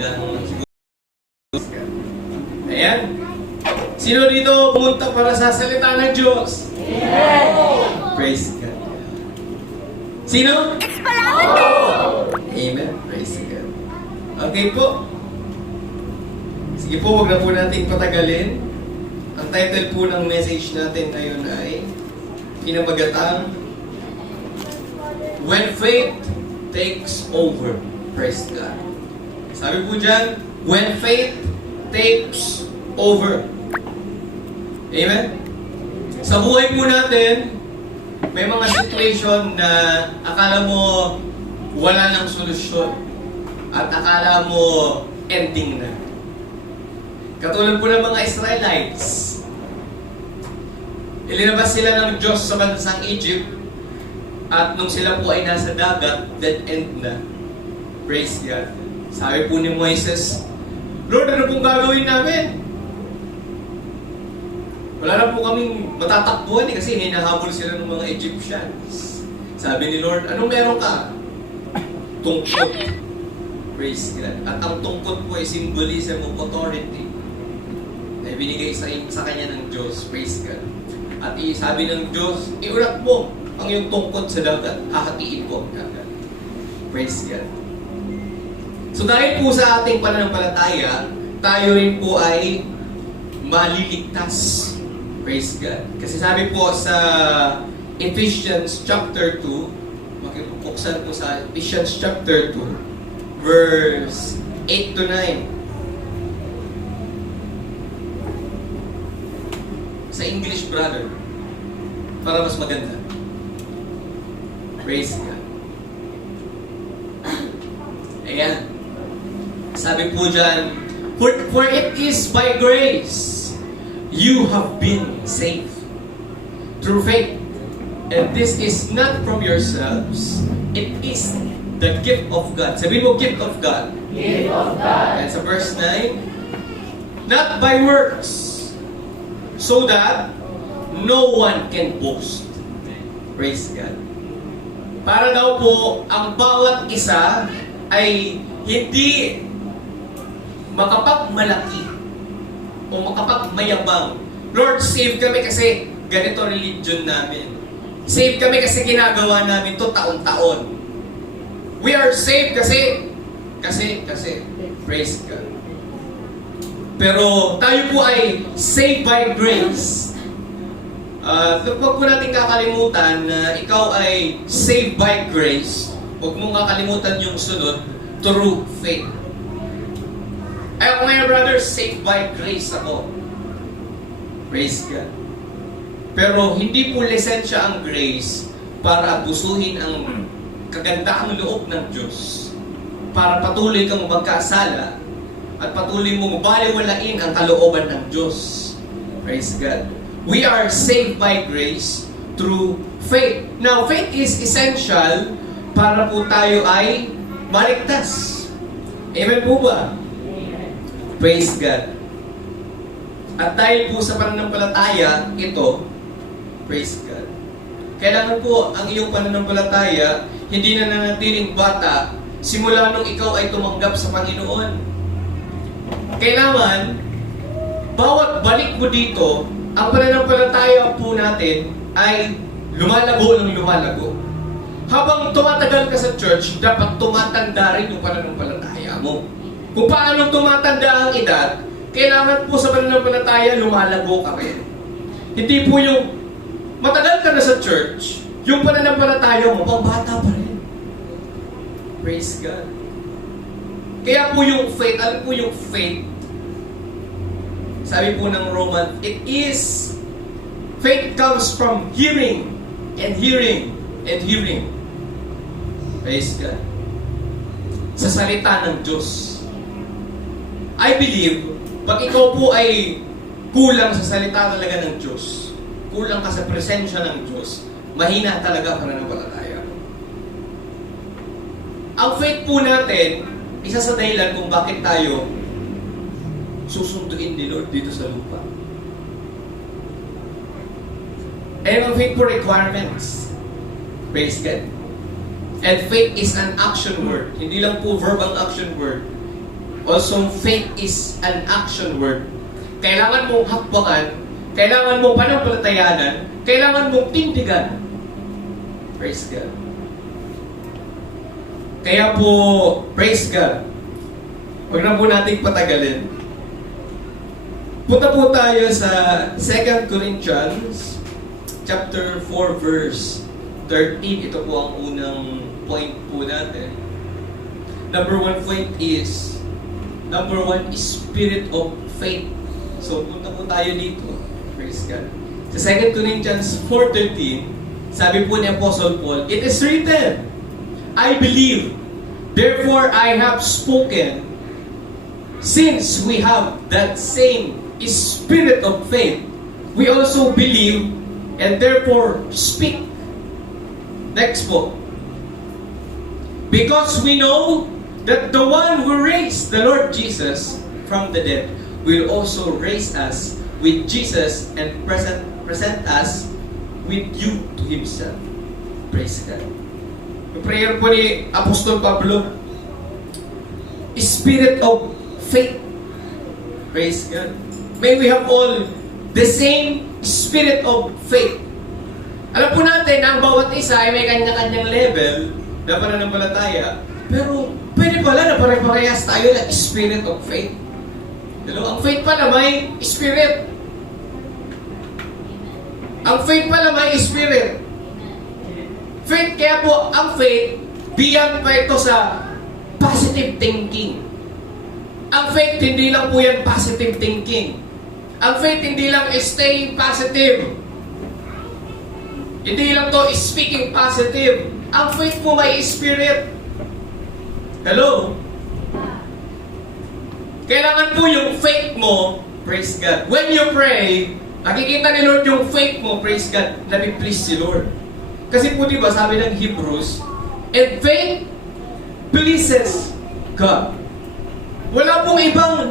hanggang ayan. Sino dito pumunta para sa salita ng Diyos? Yes! Praise God. Sino? Oh! Amen. Praise God. Okay po. Sige po, huwag na po natin patagalin. Ang title po ng message natin ngayon ay kinamagatang When Faith Takes Over. Praise God. Sabi po dyan, when faith takes over. Amen? Sa buhay po natin, may mga situation na akala mo wala nang solusyon at akala mo ending na. Katulad po ng mga Israelites. Ilinabas sila ng Diyos sa bansang Egypt at nung sila po ay nasa dagat, dead end na. Praise God. Sabi po ni Moises, Lord, ano pong gagawin namin? Wala na po kaming matatakbuhan kasi hinahabol sila ng mga Egyptians. Sabi ni Lord, anong meron ka? Tungkod. Praise God. At ang tungkod po ay symbolism of authority na binigay sa kanya ng Diyos. Praise God. At sabi ng Diyos, iulat mo ang iyong tungkod sa dagat. Hahatiin ko ang dagat. Praise God. So dahil po sa ating pananampalataya, tayo rin po ay maliligtas. Praise God. Kasi sabi po sa Ephesians chapter 2, makipuksan po sa Ephesians chapter 2, verse 8 to 9. Sa English, brother, para mas maganda. Praise God. Ayan. Sabi po dyan, for it is by grace you have been saved through faith. And this is not from yourselves. It is the gift of God. Sabi mo, gift of God. Gift of God. And sa verse 9, not by works, so that no one can boast. Praise God. Para daw po, ang bawat isa ay hindi makapagmalaki o makapagmayabang. Lord, save kami kasi ganito religion namin. Save kami kasi ginagawa namin to taon-taon. We are saved kasi praise God. Pero tayo po ay saved by grace. Huwag po natin kakalimutan na ikaw ay saved by grace. Huwag mong kakalimutan yung sunod, through faith. Ay ako ngayon, brother, saved by grace ako. Praise God. Pero hindi po lisensya ang grace para abusuhin ang kagandahang loob ng Diyos. Para patuloy kang magkasala at patuloy mong baliwalain ang kalooban ng Diyos. Praise God. We are saved by grace through faith. Now, faith is essential para po tayo ay maligtas. Amen po ba? Praise God. At dahil po sa pananampalataya, ito, praise God. Kailangan po ang iyong pananampalataya, hindi na nanatiling bata, simula nung ikaw ay tumanggap sa Panginoon. Kailangan, bawat balik mo dito, ang pananampalataya po natin ay lumalago ng lumalago. Habang tumatagal ka sa church, dapat tumatanda rin yung pananampalataya mo. Kung paano tumatanda ang edad, kailangan po sa pananampalataya lumalago ka rin. Hindi po yung matagal ka na sa church, yung pananampalataya mo, pambata pa rin. Praise God. Kaya po yung faith, ano po yung faith? Sabi po ng Roman, faith comes from hearing, and hearing, and hearing. Praise God. Sa salita ng Diyos. I believe, pag ikaw po ay kulang sa salita talaga ng Diyos, kulang ka sa presensya ng Diyos, mahina talaga pananampalataya. Ang faith po natin, isa sa dahilan kung bakit tayo susunduin ni Lord dito sa lupa. And ang faith po requirements. Praise God. And faith is an action word. Hindi lang po verb ang action word. Also, faith is an action word. Kailangan mong hakbangan, kailangan mong panampalatayanan, kailangan mong tindigan. Praise God. Kaya po, praise God. Huwag na po nating patagalin. Punta po tayo sa 2 Corinthians chapter 4 verse 13. Ito po ang unang point po natin. Number one is spirit of faith. So, punta po tayo dito. Praise God. Sa 2 Corinthians 4:13, sabi po ni Apostle Paul, "It is written, I believe, therefore I have spoken. Since we have that same spirit of faith, we also believe and therefore speak." Next po. "Because we know that the one who raised the Lord Jesus from the dead will also raise us with Jesus and present us with you to Himself." Praise God. Yung prayer po ni Apostol Pablo, spirit of faith. Praise God. May we have all the same spirit of faith. Alam po natin na ang bawat isa ay may kanya-kanyang level na pananampalataya. Pero pwede pala na pare-parehas tayo ng spirit of faith. Ang faith pala may spirit. Ang faith pala may spirit. Faith, kaya po, ang faith, beyond pa ito sa positive thinking. Ang faith, hindi lang po yan positive thinking. Ang faith, hindi lang staying positive. Hindi lang to speaking positive. Ang faith po may spirit. Hello? Kailangan po yung faith mo, praise God. When you pray, nakikita ni Lord yung faith mo, praise God, na-please si Lord. Kasi po diba, sabi ng Hebrews, and faith pleases God. Wala pong ibang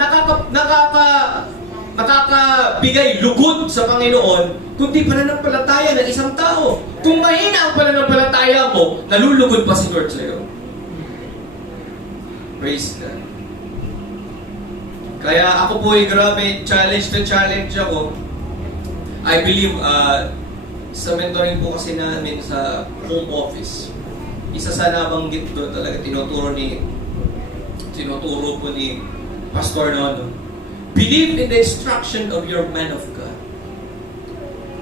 nakakabigay lugod sa Panginoon, kundi pananampalataya ng isang tao. Kung mahina ang pananampalataya mo, nalulugod pa si Lord sa'yo. Praise God. Kaya ako po ay grabe, challenge to challenge ako. I believe, sa mentoring po kasi namin sa home office, isa sa nabanggit doon talaga, tinuturo po ni Pastor Nono, believe in the instruction of your man of God.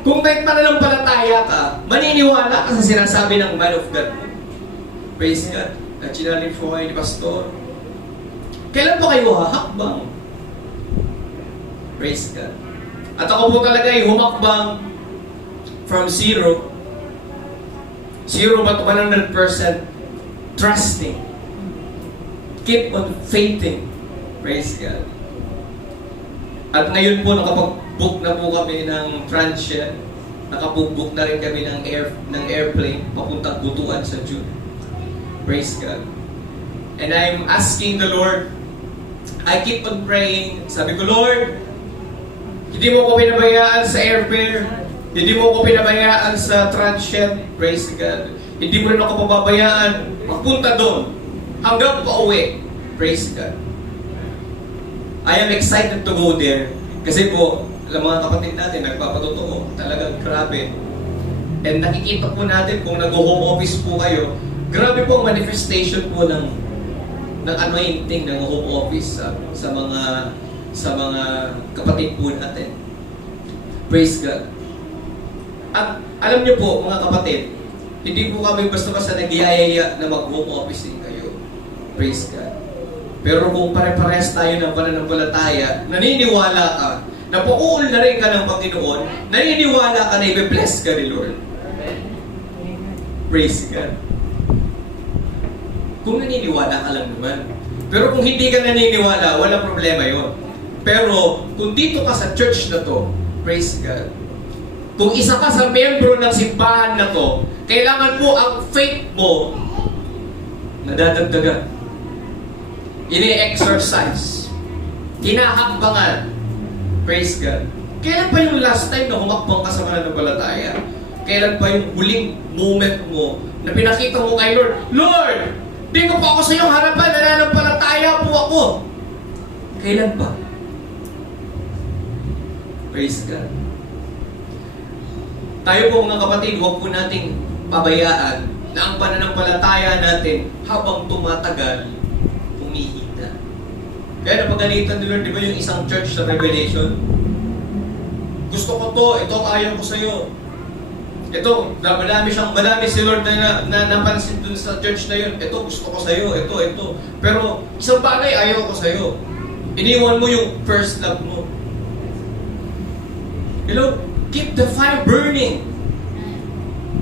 Kung may pananampalataya ka, maniniwala ka sa sinasabi ng man of God. Praise God. At challenge po kayo ni Pastor. Kailan pa kayo hahakbang? Praise God. At ako po talaga ay humakbang from zero but 100% trusting. Keep on faithing. Praise God. At ngayon po nakapag-book na po kami ng transient. Nakapag-book na rin kami ng airplane papuntang Butuan sa June. Praise God. And I'm asking the Lord, I keep on praying. Sabi ko, Lord, hindi mo ko pinabayaan sa airfare. Hindi mo ko pinabayaan sa transient. Praise God. Hindi mo rin ako pababayaan magpunta doon hanggang pauwi. Praise God. I am excited to go there. Kasi po, alam mga kapatid natin, nagpapatotoo. Talagang grabe. And nakikita po natin kung nag-home office po kayo, grabe po ang manifestation po ng anointing ng home office sa mga kapatid po natin. Praise God. At alam niyo po, mga kapatid, hindi po kami basta-basta nagyayaya na mag-home office din kayo. Praise God. Pero kung pare-parehas tayo ng pananampalataya, naniniwala ka, na pauul na rin ka ng Panginoon, naniniwala ka na i-bless ka ni Lord. Praise God. Kung naniniwala ka lang naman. Pero kung hindi ka naniniwala, walang problema yon. Pero kung dito ka sa church na to, praise God. Kung isa ka sa membro ng simbahan na to, kailangan mo ang faith mo nadadagdagan. Ini-exercise. Kinahakbangan. Praise God. Kailan pa yung last time na humakbang ka sa mananampalataya? Kailan pa yung huling moment mo na pinakita mo kay Lord, Lord, di ko pa ako sa iyong harapan, nananampalataya po ako. Kailan pa? Praise God. Tayo po mga kapatid, huwag po nating pabayaan na ang pananampalataya natin habang tumatagal, humihina. Kaya napagalitan ni Lord, di ba yung isang church sa Revelation? Gusto ko to, ito ayaw ko sa'yo. Ito, marami si Lord na napansin dun sa church na yun. Ito, gusto ko sa'yo, ito. Pero isang bagay, ayaw ko sa'yo. Iniwan mo yung first love mo. Hello? Keep the fire burning.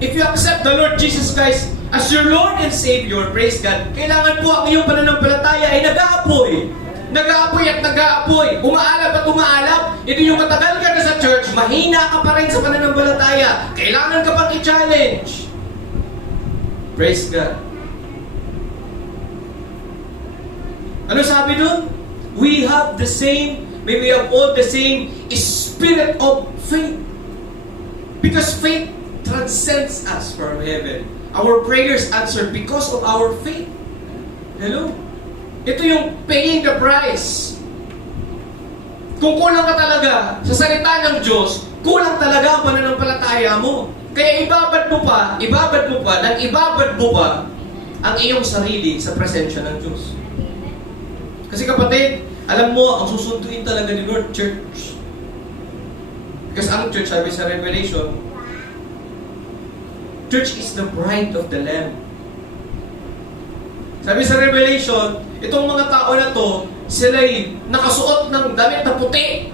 If you accept the Lord Jesus Christ as your Lord and Savior, praise God, kailangan po ang iyong pananampalataya ay nag-aapoy. Nag-aapoy at nag-aapoy. Umaalab at umaalab. Hindi yung matagal ka na sa church, mahina ka pa rin sa pananampalataya. Kailangan ka pang i-challenge. Praise God. Ano sabi dun? We have the same, maybe we have all the same spirit of faith. Because faith transcends us from heaven. Our prayers answered because of our faith. Hello? Ito yung paying the price. Kung kulang ka talaga sa salita ng Diyos, kulang talaga ang pananampalataya mo. Kaya ibabad mo pa ang iyong sarili sa presensya ng Diyos. Kasi kapatid, alam mo, ang susunduin talaga ni Lord, church. Because ang church, sabi sa Revelation, church is the bride of the Lamb. Sabi sa Revelation, itong mga tao na to, sila'y nakasuot ng damit na puti.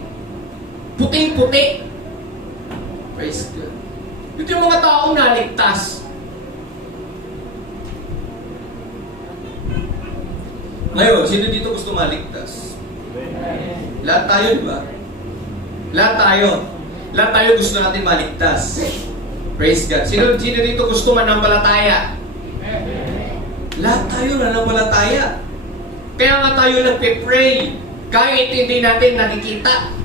Puting-puti. Praise God. Ito yung mga taong naligtas. Ngayon, sino dito gusto maligtas? Lahat tayo, di ba? Lahat tayo gusto natin maligtas. Praise God. Sino dito gusto manampalataya? Lahat tayo nanampalataya. Kaya nga tayo nagpe-pray kahit hindi natin nakikita.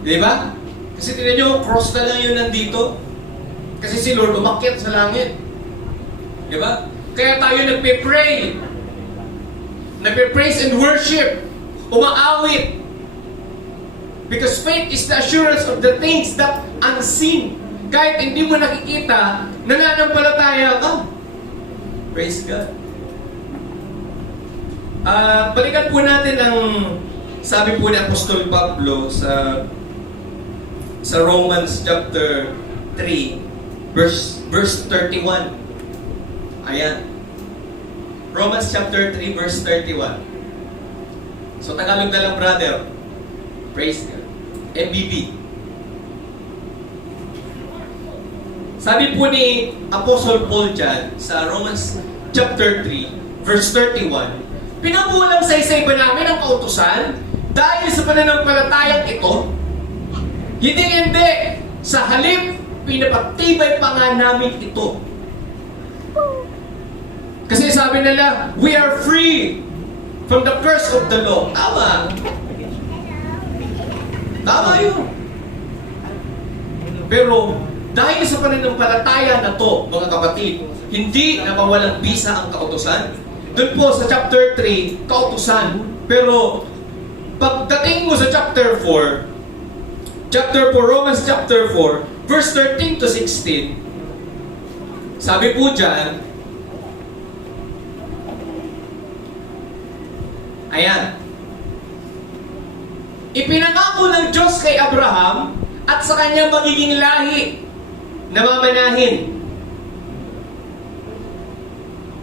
Di ba? Kasi tingnan nyo, cross na lang yun nandito. Kasi si Lord umakyat sa langit. Di ba? Kaya tayo nagpe-pray. Nagpe-praise and worship. Umaawit. Because faith is the assurance of the things that unseen. Kahit hindi mo nakikita, nananampalataya ka. Praise God. Balikan po natin ang sabi po ni Apostol Pablo sa Romans chapter 3 verse 31. Ayan. Romans chapter 3 verse 31. So Tagalog na lang, brother. Praise God. MBB. Sabi po ni Apostle Paul dyan sa Romans chapter 3 verse 31, pinabulang sa isa ba namin ang kautusan dahil sa pananampalatayang ito? Hindi. Sa halip, pinapatibay pa nga namin ito. Kasi sabi nila, we are free from the curse of the law. Tama yun. Pero, dahil sa pananampalataya na to, mga kapatid, hindi napawalang bisa ang kautusan. Doon po sa chapter 3, kautusan. Pero, pagdating mo sa chapter 4, Romans chapter 4, verse 13 to 16, sabi po dyan, ayan, ipinangako ng Diyos kay Abraham at sa kanyang magiging lahi na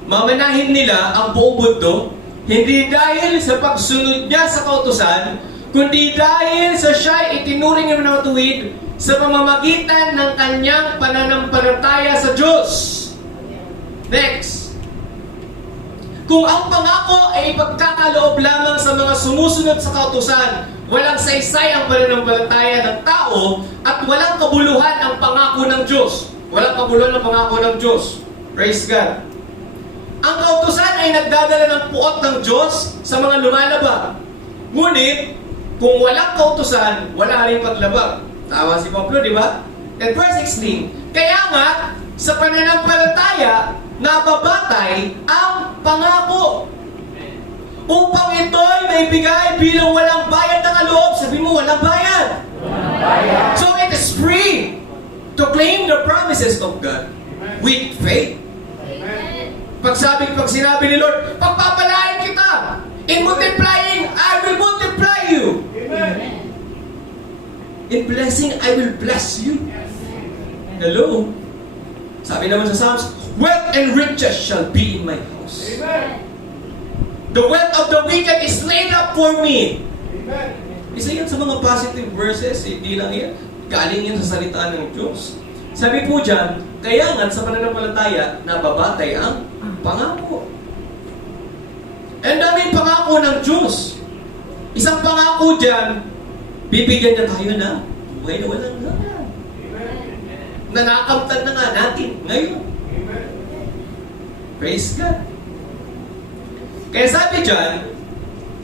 mamanahin nila ang buong mundo, hindi dahil sa pagsunod niya sa kautusan, kundi dahil sa siya'y itinuring ng matuwid sa pamamagitan ng kanyang pananampalataya sa Diyos. Next. Kung ang pangako ay ipagkakaloob lamang sa mga sumusunod sa kautusan, walang saysay ang pananampalataya ng tao at walang kabuluhan ang pangako ng Diyos. Walang kabuluhan ang pangako ng Diyos. Praise God. Ang kautusan ay nagdadala ng puot ng Diyos sa mga lumalabag. Ngunit, kung walang kautusan, wala rin paglabag. Tama si Pablo, di ba? And verse 16, kaya nga, sa pananampalataya, nababatay ang pangako. Upang ito'y may ibigay bilang walang bayad na kaloob. Sabi mo, walang bayad. So it is free to claim the promises of God with faith. Pag sinabi ni Lord, pagpapalain kita. In multiplying, I will multiply you. In blessing, I will bless you. Hello? Sabi naman sa Psalms, wealth and riches shall be in my house. The wealth of the wicked is laid up for me. Isa yan sa mga positive verses, hindi lang yan. Galing yan sa salita ng Diyos. Sabi po dyan, kaya nga sa pananampalataya, nababatay ang pangako. And daming pangako ng Diyos. Isang pangako dyan, bibigyan na tayo na buhay na walang hanggan. Nanakamtan na nga natin ngayon. Praise God. Kaya sabi dyan,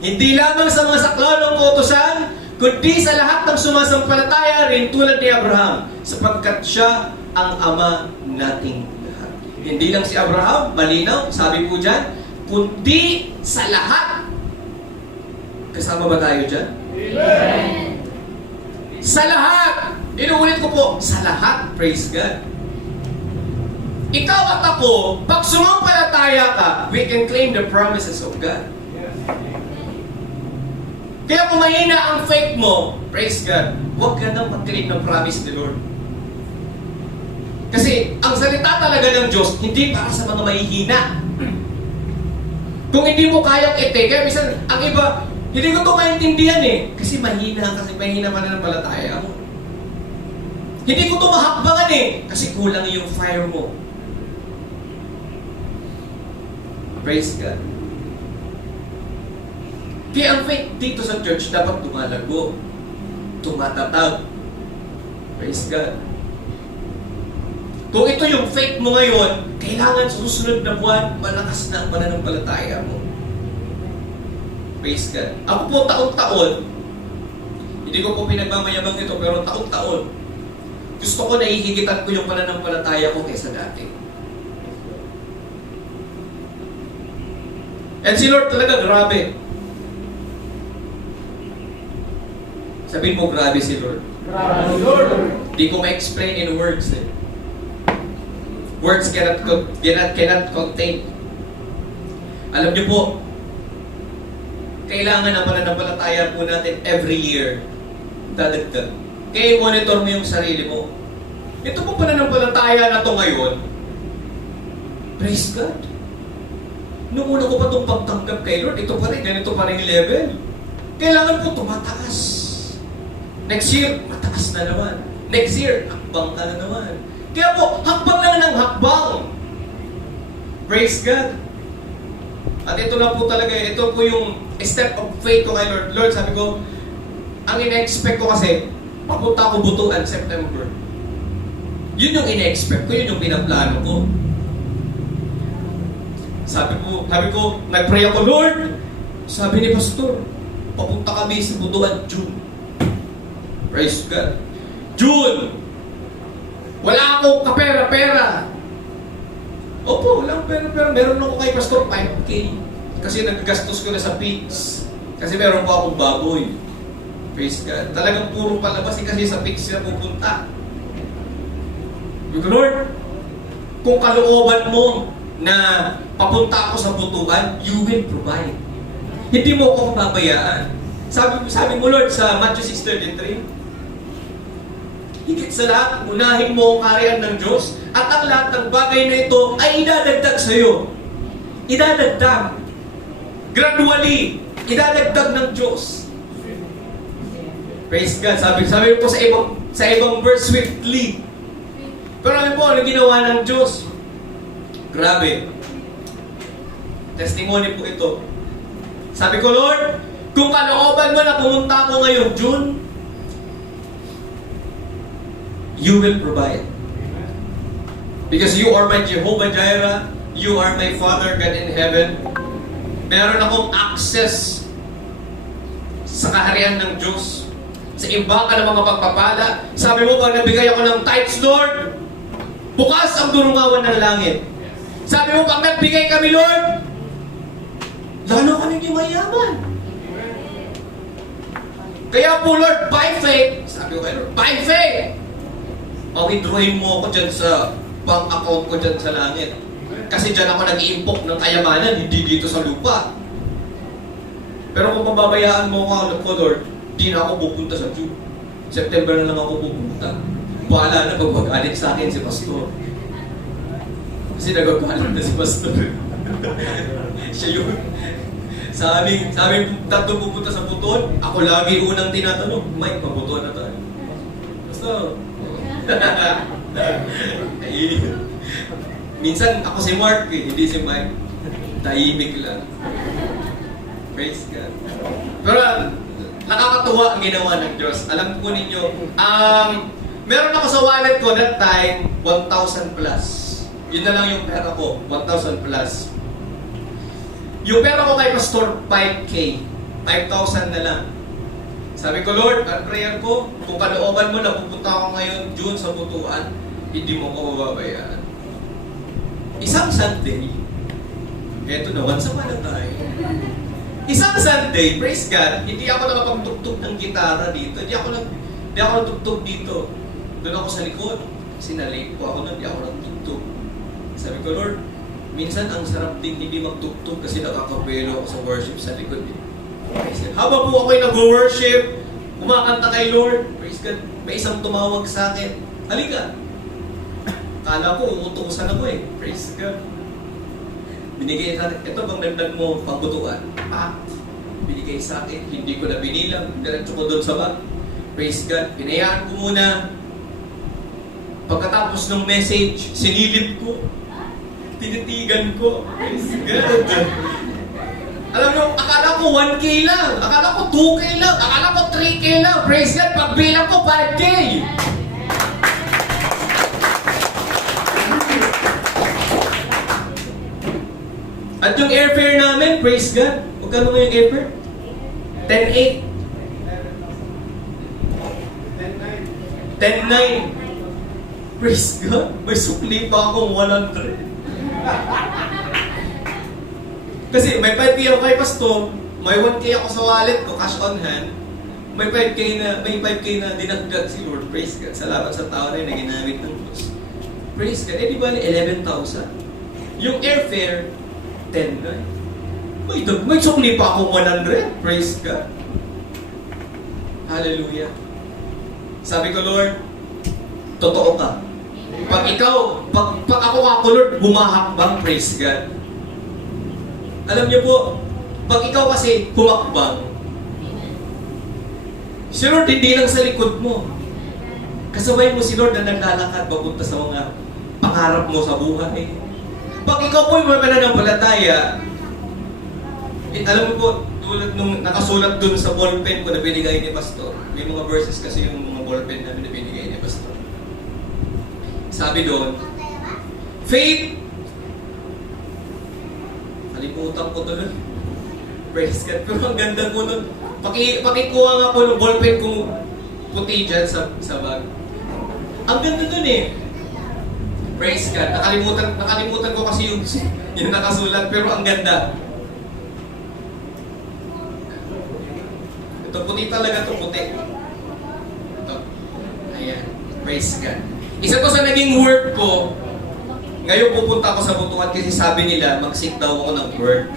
hindi lamang sa mga saklaw ng kautusan, kundi sa lahat ng sumasampalataya rin tulad ni Abraham, sapagkat siya ang ama nating lahat. Hindi lang si Abraham, malinaw, sabi po dyan, kundi sa lahat. Kasama ba tayo dyan? Amen. Sa lahat. Inuulit ko po, sa lahat. Praise God. Ikaw at ako, pag sumampalataya ka, we can claim the promises of God. Kaya kung mahina ang faith mo, praise God, huwag ka nang mag-claim ng promise ni Lord. Kasi ang salita talaga ng Diyos, hindi para sa mga mahihina. Kung hindi mo kayang kaya minsan, ang iba, hindi ko ito maintindihan eh. Kasi mahina pananampalataya mo. Hindi ko ito mahakbangan eh. Kasi kulang yung fire mo. Praise God. Kaya ang faith dito sa church dapat tumalago. Tumatatag. Praise God. Kung ito yung faith mo ngayon, kailangan sa susunod na buwan, malakas na ang pananampalataya mo. Praise God. Ako po taon-taon, hindi ko po pinagmamayabang ito, pero taon-taon, gusto ko na ihigitan ko yung pananampalataya ko kaysa dati. And si Lord talaga grabe. Sabihin mo, grabe si Lord. Grabe, Lord. Hindi ko ma-explain in words eh. Words cannot contain. Alam niyo po, kailangan ang pananampalataya po natin every year dadagdag. Kaya i-monitor mo yung sarili mo. Ito po pananampalataya na to ngayon. Praise God. Noong una ko pa itong pagtanggap kay Lord, ito pa rin, ganito pa rin yung level. Kailangan po tumataas. Next year, mataas na naman. Next year, hakbang ka na naman. Kaya po, hakbang lang ng hakbang. Praise God. At ito na po talaga, ito po yung step of faith ko kay Lord. Lord, sabi ko, ang ina-expect ko kasi, papunta ko Butuan, September. Yun yung ina-expect ko, yun yung pinaplano ko. Sabi ko, nag-pray ako, Lord, sabi ni Pastor, papunta kami sa Butuan, June. Praise God. June! Wala akong kapera-pera. Opo, walang pera-pera. Meron ako kay Pastor 5K. Kasi naggastos ko na sa pigs. Kasi meron pa akong baboy. Praise God. Talagang puro palabas kasi sa pigs na pupunta. Lord, kung kalooban mo na papunta ako sa Butuan, you will provide. Hindi mo ako pababayaan. Sabi mo, Lord, sa Matthew 6:33, higit sa lahat, unahin mo ang kaharian ng Diyos at ang lahat ng bagay na ito ay idadagdag sa iyo. Idadagdag. Gradually, idadagdag ng Diyos. Praise God. Sabi po sa ibang verse, swiftly. Pero alam po, ano ginawa ng Diyos? Grabe. Testimony po ito. Sabi ko, Lord, kung kalooban mo na pumunta ako ngayon, June, you will provide. Because you are my Jehovah Jireh, you are my Father God in heaven. Meron akong access sa kaharian ng Diyos, sa imbakan ng mga pagpapala. Sabi mo, pag nabigay ako ng tithes, Lord, bukas ang durungawan ng langit. Sabi mo, pag nagbigay kami, Lord, lalo ka naging mayaman. Kaya po, Lord, by faith, sabi ko kay Lord, by faith, pawithdrawin mo ako dyan sa bank account ko dyan sa langit. Kasi dyan ako nag-i-impok ng kayamanan, hindi dito sa lupa. Pero kung pababayaan mo ako, Lord, di na ako pupunta sa June. September na lang ako pupunta. Bahala na pag mag-alit sa akin si Pastor. Kasi nagagalit na si Pastor. Siya yun. Sa aming tatlo pupunta sa buton, ako lagi unang tinatanong, Mike, mabuton na tayo. Pastor. Minsan ako si Mark, hindi si Mike. Tahimik lang. Praise God. Pero nakakatuwa ang ginawa ng Diyos. Alam po ninyo, meron ako sa wallet ko that time, 1,000 plus. Yun na lang yung pera ko, 1,000 plus. Yung pera ko kay Pastor, 5K. 5,000 na lang. Sabi ko, Lord, ang prayer ko, kung kalooban mo na pupunta ako ngayon June sa Butuan, hindi mo ko mababayaan. Isang Sunday, eto na, once upon a time, isang Sunday, praise God, hindi ako nakapagtugtog ng gitara dito. Hindi ako nagtugtog dito. Doon ako sa likod. Sinalate po ako nun, hindi ako nagtugtog. Sabi ko, Lord, minsan ang sarap din hindi magtugtog kasi nakakabelo ako sa worship sa likod. Habang po ako'y nag-worship, kumakanta kay Lord, praise God, may isang tumawag sa akin, halika. Kala ko, uutusan ako praise God. Binigay sa akin, ito bang dagdag mo pagbutuan? Binigay sa akin, hindi ko na binilang, diretso ko doon sa bag. Praise God, pinayaan ko muna. Pagkatapos ng message, sinilip ko. Tinitigan ko. Praise God. Alam mo, akala ko 1K lang, akala ko 2K lang, akala ko 3K lang. Praise God, pagbilang ko 5K. At yung airfare namin, praise God, magkano nga yung airfare? 10,800. 10,900. Praise God, may sukli pa akong 100. Kasi may 5K ako kay Pastor, may 1K ako sa wallet ko, cash on hand, may 5K na dinagdag si Lord, praise God. Salamat sa tao na yun na ginamit ng Diyos. Praise God, di ba 11,000? Yung airfare, 10,900. May sukli pa akong 100. Praise God. Hallelujah. Sabi ko, Lord, totoo ka. Pag ako ako, Lord, humahakbang, praise God. Alam niyo po, pag ikaw kasi humakbang, si Lord hindi lang sa likod mo. Kasabay mo si Lord na naglalakad papunta sa mga pangarap mo sa buhay. Pag ikaw po'y mananampalataya, alam mo po, tulad nung nakasulat dun sa ballpen ko na binigay ni Pastor, may mga verses kasi yung mga ballpen namin na binigay ni Pastor. Sabi doon, faith, kalimutan ko doon. Praise God. Pero ang ganda po nun. Pakikuha nga po ng ballpen kong puti dyan sa bag. Ang ganda doon Praise God. Nakalimutan ko kasi yung nakasulat, pero ang ganda. Ito, puti talaga ito, puti. Ito. Ayan. Praise God. Isa to sa naging word ko. Ngayon pupunta ako sa Butuan kasi sabi nila, mag-seek daw ako ng word.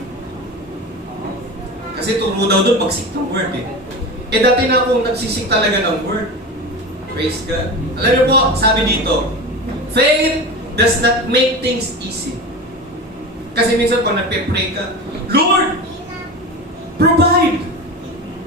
Kasi turo daw doon, mag-seek ng word dati na akong nagsisik talaga ng word. Praise God. Alam niyo po, sabi dito, faith does not make things easy. Kasi minsan pag nagpe-pray ka, Lord, provide.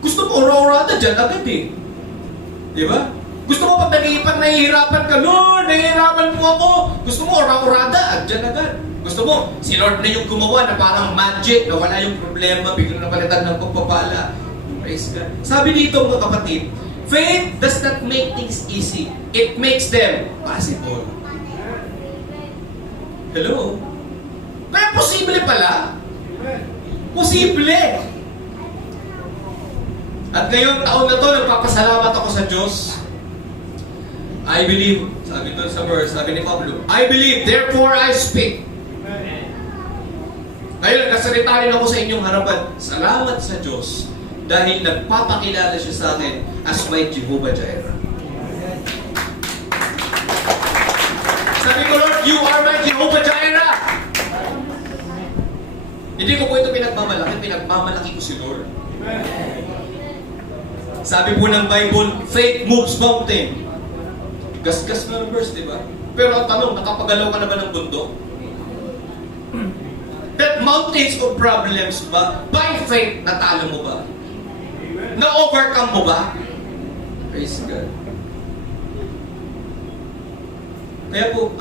Gusto mo ora-orada dyan agad Di ba? Gusto mo pag nahihirapan ka, Lord, nahihirapan mo ako. Gusto mo ora-orada, dyan agad. Gusto mo, si Lord na yung gumawa na parang magic, na wala yung problema, biglang napalitan ng pagpapala. Praise God. Sabi dito mga kapatid, faith does not make things easy. It makes them possible. Hello? Kaya posible pala. Posible. At ngayong taon na to, nagpapasalamat ako sa Diyos. I believe, sabi doon sa verse, sabi ni Pablo, I believe, therefore I speak. Ngayon, nagsasalita rin ako sa inyong harapan. Salamat sa Diyos. dahil nagpapakilala siya sa akin as my Jehovah Jireh. Sabi ko, Lord, you are my Jehovah Jireh. Hindi ko po ito pinagmamalaki ko si Lord. Sabi po ng Bible, faith moves mountain. Gasgas na ng verse, di ba? Pero ang tanong, nakapagalaw ka na ba ng bundok? That mountains of problems ba, by faith, natalo mo ba? Na-overcome mo ba? Praise God. Kaya po,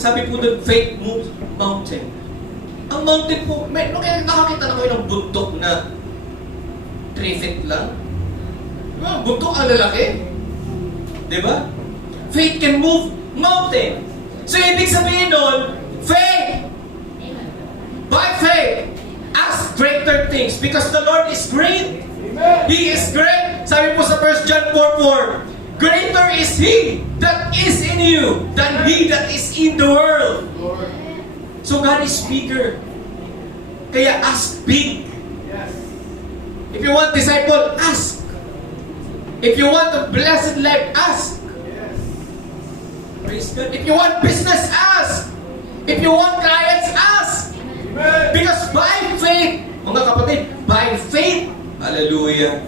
sabi po doon, faith moves mountain. Ang mountain po, kaya nakakita na kayo ng bundok na 3 feet lang. Bundok ang lalaki. Diba? Faith can move mountain. So, ibig sabihin nun, faith. By faith, ask greater things because the Lord is great. He is great. Sabi po sa 1 John 4:4, greater is He that is in you than he that is in the world. So God is bigger. Kaya ask big. If you want disciple, ask. If you want a blessed life, ask. Praise God. If you want business, ask. If you want clients, ask. Because by faith, mga kapatid, by faith, hallelujah.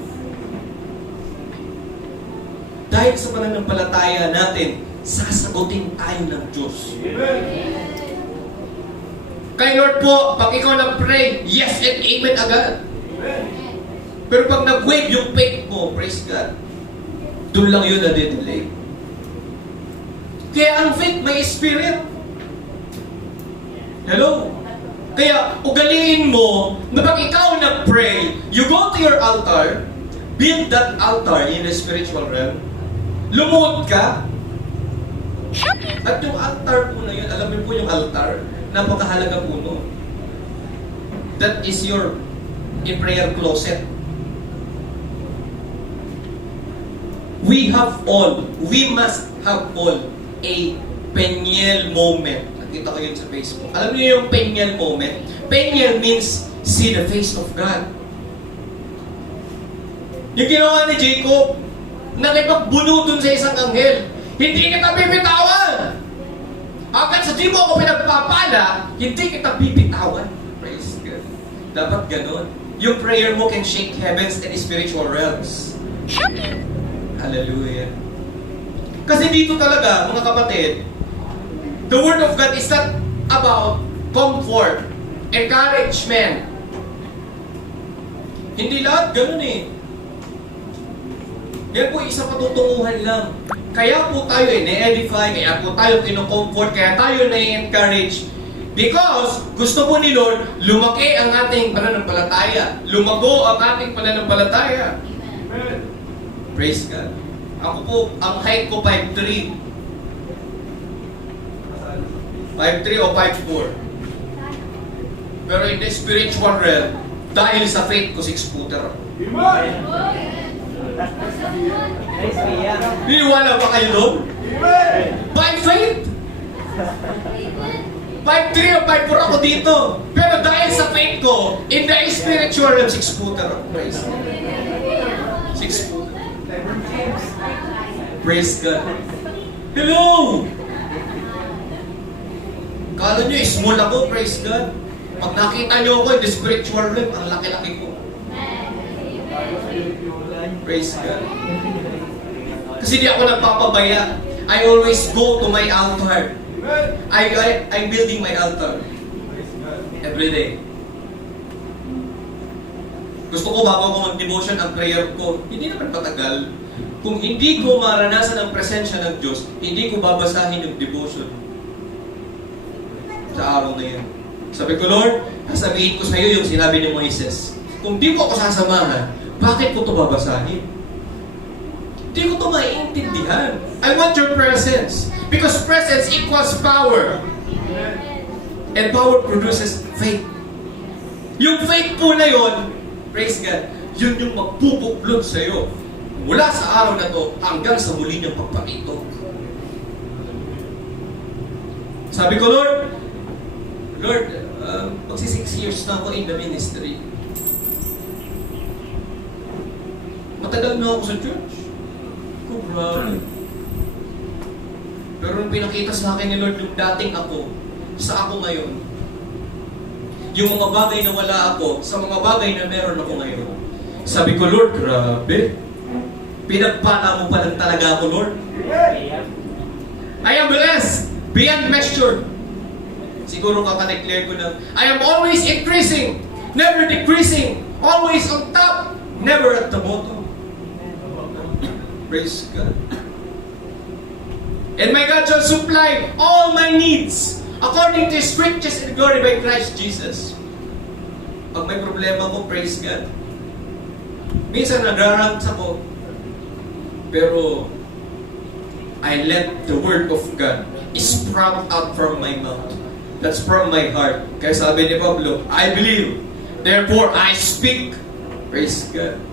Dahil sa pananampalataya natin, sasagutin tayo ng Diyos. Kay Lord po, pag ikaw nag-pray, yes and amen agad. Pero pag nag-wave yung faith mo, praise God, doon lang yun na-delay. Kaya ang faith may spirit. Hello? Kaya ugaliin mo na pag ikaw nag-pray, you go to your altar, build that altar in the spiritual realm, lumuhod ka, at yung altar po na yun, alam mo po yung altar, napakahalaga po nun. That is your prayer closet. We must have all a Peniel moment. Nakita ko yun sa Facebook. Alam niyo yung Peniel moment? Peniel means see the face of God. Yung ginawa ni Jacob, nakipagbunuton sa isang anghel. Hindi kita bibitawan! Hanggang sa di mo ako pinagpapala, hindi kita bibitawan. Praise God. Dapat ganun. Yung prayer mo can shake heavens and spiritual realms. Hallelujah. Kasi dito talaga, mga kapatid, the Word of God is not about comfort, encouragement. Hindi lahat ganun eh. Yan po isang patutunguhan lang. Kaya po tayo na-edify, kaya po tayo kino-comfort, kaya tayo na-encourage. Because gusto po ni Lord, lumaki ang ating pananampalataya. Lumago ang ating pananampalataya. Amen. Praise God. Ako po, ang height ko 5'3". 5'3 o 5'4". Pero in the spiritual realm, dahil sa faith ko, 6 footer ako. Niniwala ba kayo doon? By faith! 5'3 o 5'4 ako dito. Pero dahil sa faith ko, in the spiritual realm, 6 footer ako. Praise God. 6 footer. Praise God. Hello! Kala nyo, small ako, praise God. Pag nakita nyo ako in the spiritual realm, ang laki-laki ko. Praise God. Kasi di ako nagpapabaya. I always go to my altar. I'm building my altar. Every day. Gusto ko bago ako mag-devotion ang prayer ko, hindi naman patagal. Kung hindi ko maranasan ang presensya ng Diyos, hindi ko babasahin yung devotion sa araw na yan. Sabi ko, Lord, sasabihin ko sa iyo yung sinabi ni Moises. Kung di mo ako sasamahan, bakit ko ito babasahin? Hindi ko ito maiintindihan. I want your presence. Because presence equals power. And power produces faith. Yung faith po na yun, praise God, yun yung magpupuklod sa iyo. Mula sa araw na to hanggang sa muli niyang pagpakito. Sabi ko, Lord, magsi 6 years na ako in the ministry. Matagal na ako sa church. Oh, grabe. Pero nung pinakita sa akin ni Lord yung dating ako, sa ako ngayon, yung mga bagay na wala ako, sa mga bagay na meron ako ngayon, sabi ko, Lord, grabe. Pinagpala mo pa lang talaga ako, Lord. I am blessed beyond measure. Siguro kaka-declare ko na, I am always increasing, never decreasing, always on top, never at the bottom. Praise God. And my God shall supply all my needs according to His riches and glory by Christ Jesus. Pag may problema ko, praise God. Minsan nagrarant ako, pero I let the Word of God sprout out from my mouth. That's from my heart. Kaya sabi ni Pablo, I believe, therefore I speak. Praise God.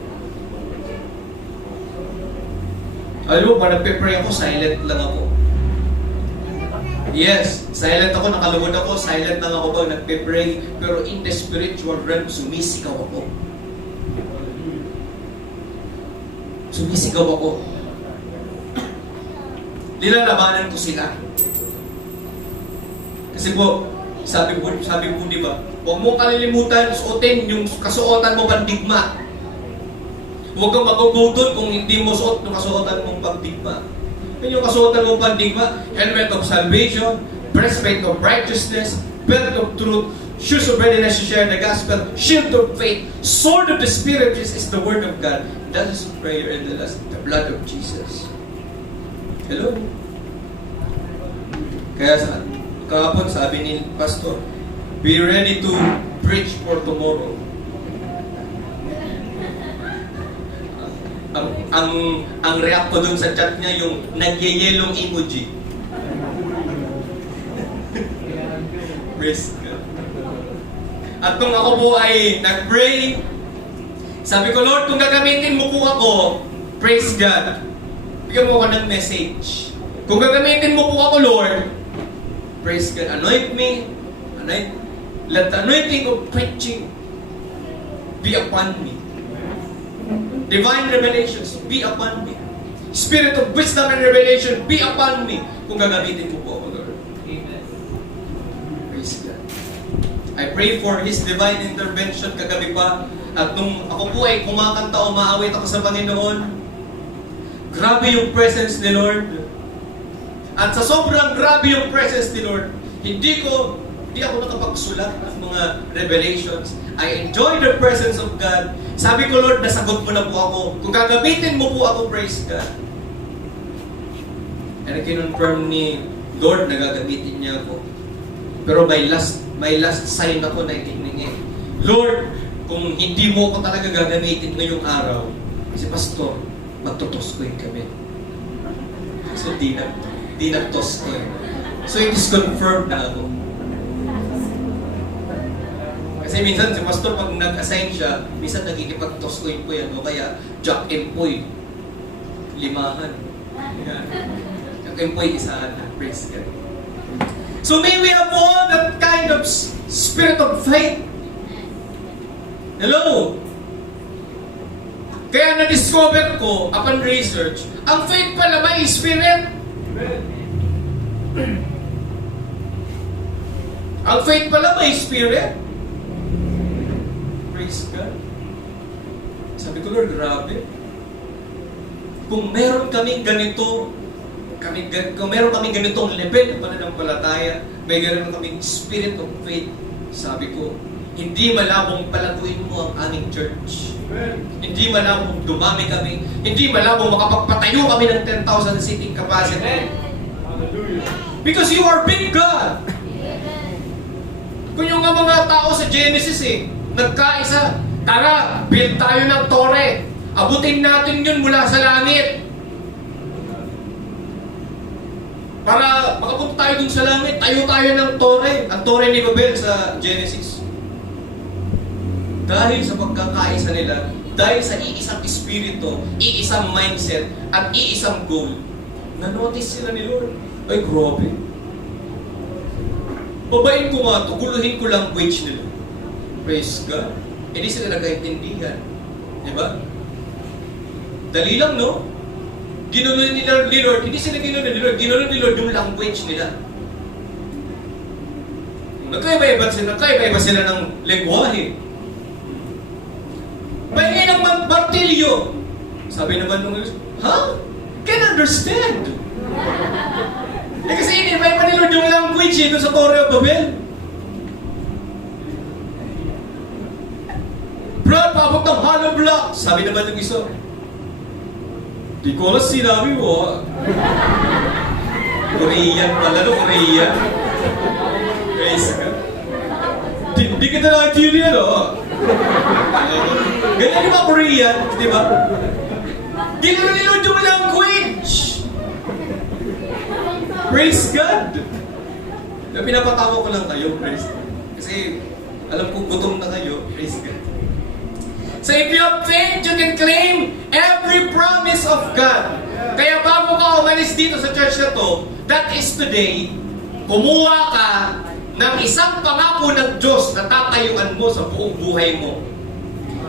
Alam mo, pag nagpe-pray ako, silent lang ako. Yes, silent ako, nakalugod ako, silent lang ako pag nagpe-pray. Pero in the spiritual realm, sumisigaw ako. Sumisigaw ako. Nilalabanan ko sila. Kasi po, sabi po, di ba, huwag mong kalilimutan, suotin yung kasuotan mo pandigma. Huwag kang magugutol kung hindi mo suot yung kasuotan mong pandigma. Yun yung kasuotan mong pandigma, helmet of salvation, breastplate of righteousness, belt of truth, shoes of readiness to share the gospel, shield of faith, sword of the Spirit, which is the word of God. That is prayer and the blood of Jesus. Hello? Kaya kahapon sabi ni Pastor, be ready to preach for tomorrow. Ang react ko dun sa chat niya yung nagyayelong emoji. Praise God. At nung ako po ay nag-pray, sabi ko, Lord, kung gagamitin mo po ako, praise God, bigyan mo ako ng message. Kung gagamitin mo po ako, Lord, praise God, anoint me, let the anointing of preaching be upon me. Divine revelations be upon me. Spirit of wisdom and revelation be upon me. Kung gagamitin mo po ako, Lord. Amen. Praise God. I pray for His divine intervention kagabi pa. At nung ako po ay kumakanta o maawit ako sa Panginoon, grabe yung presence ni Lord. At sa sobrang grabe yung presence ni Lord, hindi ako nakapagsulat ng mga revelations. I enjoy the presence of God. Sabi ko, Lord, nasagot mo na po ako. Kung gagamitin mo po ako, praise God. And kinonfirm ni Lord na gagamitin niya ako. Pero may last sign ako na itinigin. Lord, kung hindi mo ako talaga gagamitin ngayong araw, si Pastor, magtutuskoy kami. So, di nagtoskoy. So, it is confirmed na ako. Kasi minsan si Pastor, pag nag-assign siya, minsan nagkikipag-toskoy po yan. O kaya, Jack Empoy, 5. Yan. Jack Empoy, 1. Praise God. So may we have all that kind of spirit of faith. Hello? Kaya na-discover ko, upon research, ang faith pala may spirit. Ang faith pala may spirit. Praise God. Sabi ko, Lord, grabe. Kung meron kaming ganito, kung meron kaming ganitong level ng pananampalataya, may meron kaming spirit of faith, sabi ko, hindi malabong palaguin mo ang aming church. Hindi malabong dumami kami. Hindi malabong makapagpatayo kami ng 10,000 seating capacity. Because you are big God. Kung yung mga tao sa Genesis nagkaisa, tara, build tayo ng tore. Abutin natin yun mula sa langit. Para makapunta tayo dun sa langit, tayo ng tore. Ang tore ni Babel sa Genesis. Dahil sa pagkakaisa nila, dahil sa iisang espiritu, iisang mindset, at iisang goal, na-notice sila ni Lord. Ay, grabe. Babain ko nga ito, guluhin ko language nila. Praise God. Hindi sila nagkaintindihan. Diba? Dali lang, no? Ginulo nila ni Lord, hindi sila ginulo ni Lord, ginulo ni Lord yung language nila. Nagkaiba-iba sila ng lengguwahe. May ng martilyo. Sabi naman nung Can understand. Kasi inimay pa ni Lord yung language doon sa Torre of Babel. Brad, paabot ng hollow block. Sabi naman ng isa, di ko alam sinabi mo. Korean pala, no? Korean. Guys, di kita naintindihan, no? Ganyan di ba Korean? Di ba? Ginulo ni Lord yung language. Praise God. Pinapatawa ko lang kayo, praise God. Kasi alam ko gutom na kayo, praise God. So if you have faith, you can claim every promise of God. Kaya bago ka umalis dito sa church na to, that is today, kumuha ka ng isang pangako ng Diyos na tatayuan mo sa buong buhay mo.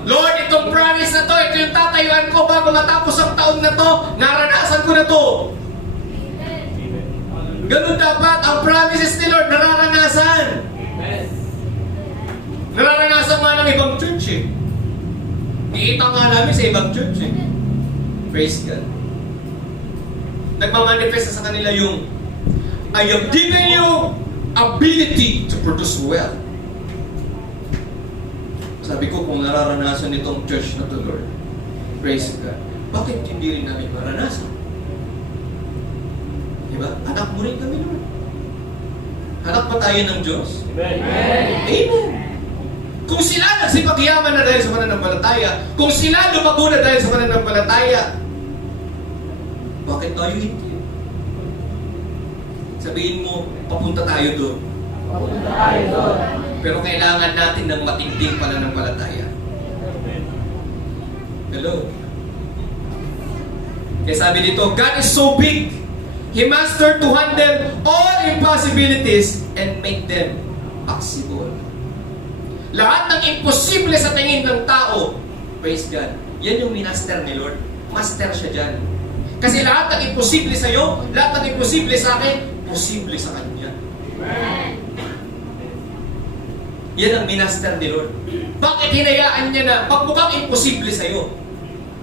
Lord, itong promise na to, ito yung tatayuan ko bago matapos ang taon na to, naranasan ko na to. Ganun dapat ang promises ni Lord nararanasan. Nararanasan nga ng ibang church eh. Iita nga namin sa ibang church eh. Praise God. Nagmamanifest sa kanila yung I have given you ability to produce wealth. Sabi ko, kung nararanasan itong church na to, Lord, praise God, bakit hindi rin namin maranasan? Diba? Anak mo rin kami, Lord. Anak ba tayo ng Diyos? Amen. Amen. Kung sila nagsipagyaman na dahil sa mananampalataya, kung sila lumago na dahil sa mananampalataya, bakit tayo hindi? Sabihin mo, papunta tayo doon. Papunta tayo doon. Pero kailangan natin ng matinding pananampalataya. Hello? Kaya sabi dito, God is so big, He mastered to handle all impossibilities and make them possible. Lahat ng imposible sa tingin ng tao, praise God, yan yung minaster ni Lord. Master siya dyan. Kasi lahat ng imposible sa'yo, lahat ng imposible sa akin, posible sa Kanya. Yan ang minaster ni Lord. Bakit hinayaan niya na pagmukhang imposible sa'yo?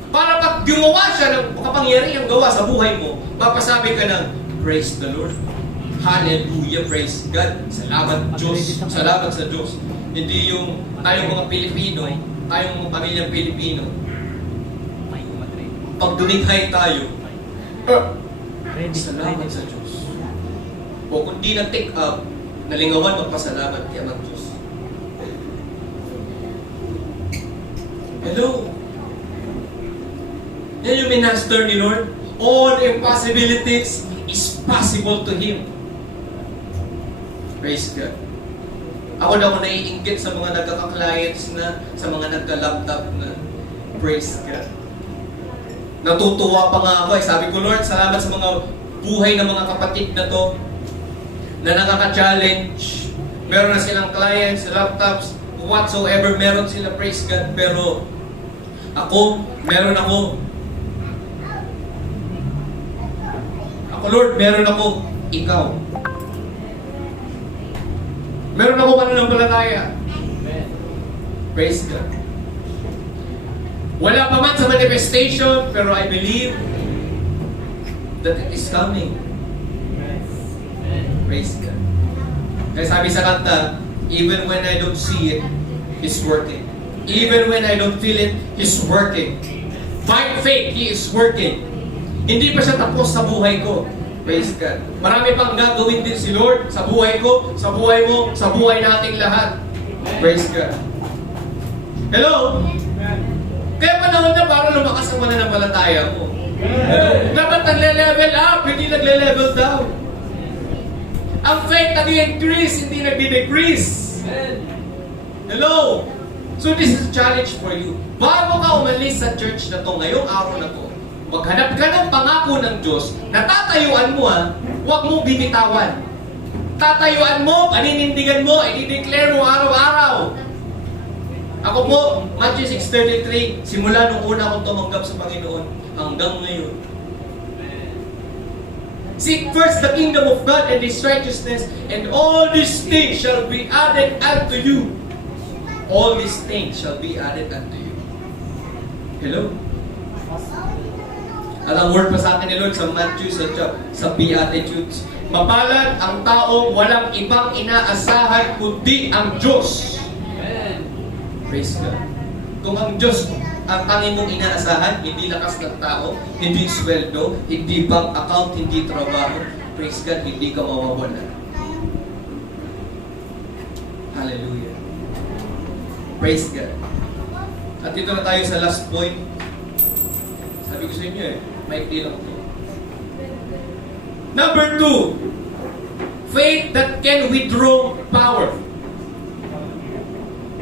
Para pag gumawa siya ng kapangyarihang gawa sa buhay mo, mapasabi ka ng, praise the Lord. Hallelujah, praise God. Salamat Diyos. Salamat sa Diyos. Hindi yung tayong mga Pilipino, tayong mga pamilyang Pilipino, pag dumighay tayo, salamat sa Diyos. O kung di na take up, nalingawan magpasalamat kaya ng Diyos. Hello? Yan yung minaster ni Lord. All impossibilities is possible to Him. Praise God. Ako na ako naiinggit sa mga nagkaka-clients na, sa mga nagka-laptop na. Praise God. Natutuwa pa nga ako eh. Sabi ko, Lord, salamat sa mga buhay ng mga kapatid na to na nakaka-challenge. Meron na silang clients, laptops, whatsoever, meron sila, praise God. Pero ako, meron ako. Ako, Lord, meron ako. Ikaw. Meron ako pananampalataya. Praise God. Wala pa man sa manifestation, pero I believe that it is coming. Praise God. Kaya sabi sa kanta, even when I don't see it, He's working. Even when I don't feel it, He's working. By faith, He is working. Hindi pa siya tapos sa buhay ko. Praise God. Marami pang gagawin din si Lord sa buhay ko, sa buhay mo, sa buhay nating lahat. Praise God. Hello? Kaya panahon na para lumakas ang mananampalataya mo. Dapat nagle-level up, hindi nagle-level down. Ang faith nag-increase, hindi nag-decrease. Hello? So this is a challenge for you. Bago ka umalis sa church na to, ngayong araw na to, maghanap ka ng pangako ng Diyos na tatayuan mo huwag mo binitawan. Tatayuan mo, paninindigan mo, i-declare mo araw-araw. Ako po, Matthew 6:33, simula nung una akong tumanggap sa Panginoon, hanggang ngayon. Seek first the kingdom of God and His righteousness, and all these things shall be added unto you. All these things shall be added unto you. Hello? At ang word pa sa akin ni Lord sa Matthew, sa Beatitudes, mapalad ang taong walang ibang inaasahan kundi ang Diyos. Praise God. Kung ang Diyos ang tanging mong inaasahan, hindi lakas ng tao, hindi sweldo, hindi bank account, hindi trabaho, praise God, hindi ka mawawala. Hallelujah. Praise God. At dito na tayo sa last point. Sabi ko sa inyo maikli lang ito. Number 2, faith that can withdraw power.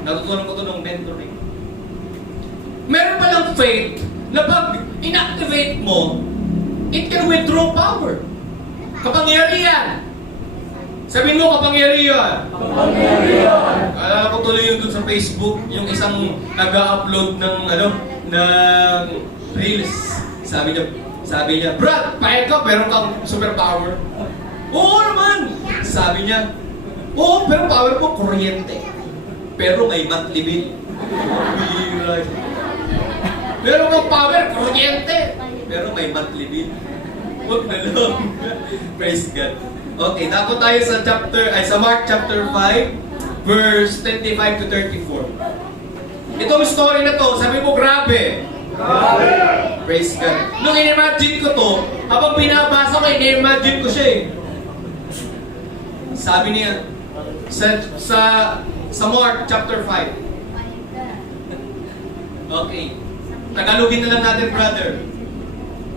Natutunan ko ito ng mentoring. Meron palang faith na pag inactivate mo, it can withdraw power. Kapangyarihan. Sabihin mo, kapangyarihan. Kapangyarihan. Alala ko tuloy yung dun sa Facebook, yung isang nag-upload ng ng reels. Sabi niya, Brad, pahit ka, meron kang superpower. Oo naman. Sabi niya, oo, pero power ko, kuryente. Pero may monthly bill. Bira. Meron kang power, kuryente. Pero may monthly bill. Huwag na lang. Praise God. Okay, tapos tayo sa Mark chapter 5, verse 25 to 34. Itong story na to, sabi mo, grabe. Praise God. Nung in-imagine ko to, habang binabasa ko, in-imagine ko siya eh. Sabi niya, sa Mark chapter 5. Okay. Tagalogin na lang natin, brother.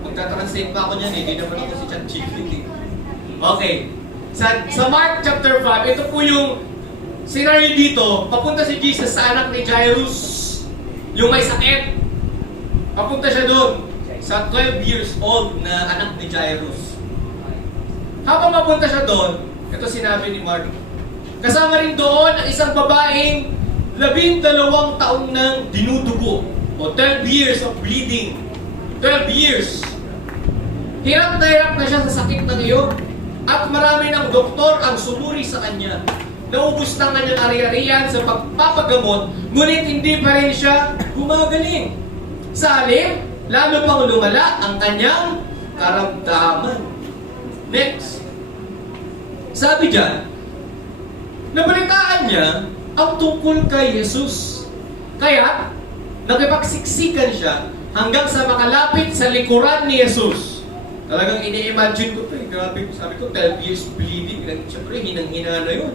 Magta-translate pa ako niyan eh. Hindi naman ako si ChatGPT. Okay. Sa Mark chapter 5, ito po yung scenario dito. Papunta si Jesus sa anak ni Jairus. Yung may sakit. Papunta siya doon. Sa 12 years old na anak ni Jairus. Habang mapunta siya doon, ito sinabi ni Mark. Kasama rin doon ang isang babaeng 12 taon nang dinudugo. O 12 years of bleeding. 12 years. Hirap na siya sa sakit ng iyo. At marami ng doktor ang sumuri sa kanya. Naubos ng kanyang ari-arian sa pagpapagamot, ngunit hindi pa rin siya gumagaling. Sa halip, lalo pang lumala ang kanyang karamdaman. Next. Sabi diyan, nabalitaan niya ang tungkol kay Jesus. Kaya, nakipagsiksikan siya hanggang sa makalapit sa likuran ni Jesus. Talagang ini-imagine ko ito eh. Grabe, sabi ko, 12 years bleeding. Siyempre, hinang-hina na yun.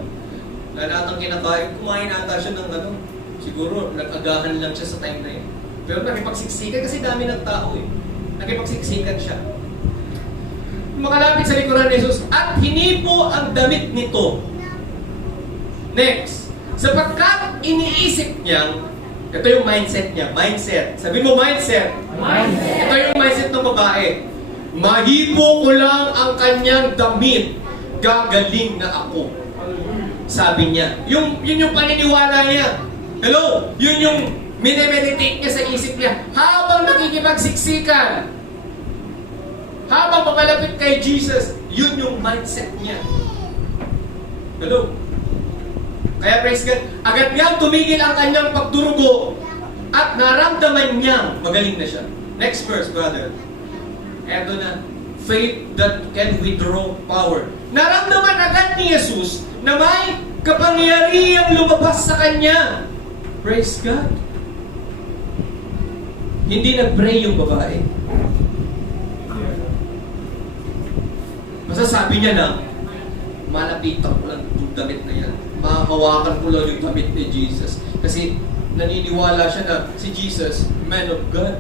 Wala natang kinakain. Kumain ata siya ng siguro, nag-agahan lang siya sa time na yun. Pero nakipagsiksikan kasi dami ng tao eh. Nakipagsiksikan siya. Makalapit sa likuran ni Jesus at hinipo ang damit nito. Next. Sapagkat iniisip niyang, ito yung mindset niya. Mindset. Sabi mo mindset. Mindset. Ito yung mindset ng babae. Mahipo ko lang ang kanyang damit. Gagaling na ako. Sabi niya. Yun yung paniniwala niya. Hello? Yun yung minemeditate niya sa isip niya. Habang nakikipagsiksikan. Habang papalapit kay Jesus. Yun yung mindset niya. Hello? Kaya praise God, agad niyang tumigil ang kanyang pagdurugo at naramdaman niyang magaling na siya. Next verse, brother. Eto na, faith that can withdraw power. Naramdaman agad ni Jesus na may kapangyarihang lumabas sa kanya. Praise God. Hindi nag-pray yung babae. Basta sabi niya na, malapitan ko lang yung damit na yan. Mahawakan ko lang yung damit ni Jesus. Kasi naniniwala siya na si Jesus, man of God.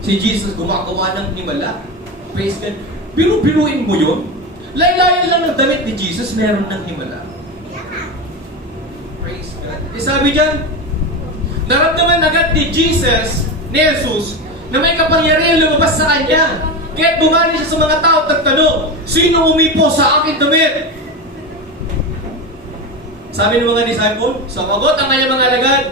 Si Jesus gumagawa ng himala. Praise God. Biru-biruin mo yun. Layo-layo lang ng damit ni Jesus, meron ng himala. Praise God. Sabi dyan, naramdaman agad ni Jesus, ni Jesus, na may kapangyarihan lumabas sa kanya. Kaya bumali siya sa mga tao at nagtanong, sino umipo sa aking damit? Sabi ng mga disciple, sumagot ang kanyang mga alagad,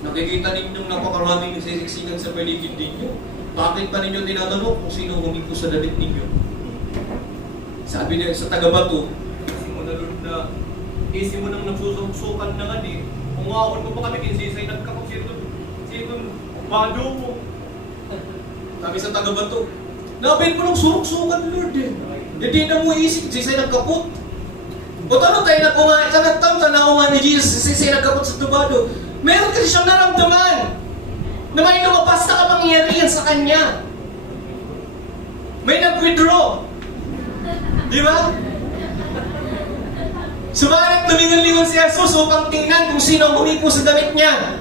Nakikita ninyong napakaraming nagsisiksikan sa paligid ninyo. Bakit pa ninyo tinatanong kung sino humipo sa damit ninyo? Sabi niya sa taga-bato, Isi mo nang nagsusuksukan na nga di. Umawon mo pa kami, kinsisay nagkakot sino bado mo. Sabi sa taga-bato, nabin mo ng suruk-sukan, Lord eh. Hindi na mo isip, sisay nagkapot. O ano tayo na kumain, sa nagtamta na kumain ni Jesus, sisay nagkapot sa tubado. Meron kasi siyang naramdaman na may lumabas na kapangyarihan sa kanya. May nag-withdraw. Di ba? Subalit lumingon-lingon si Jesus upang tingnan kung sino ang umipo sa damit niya.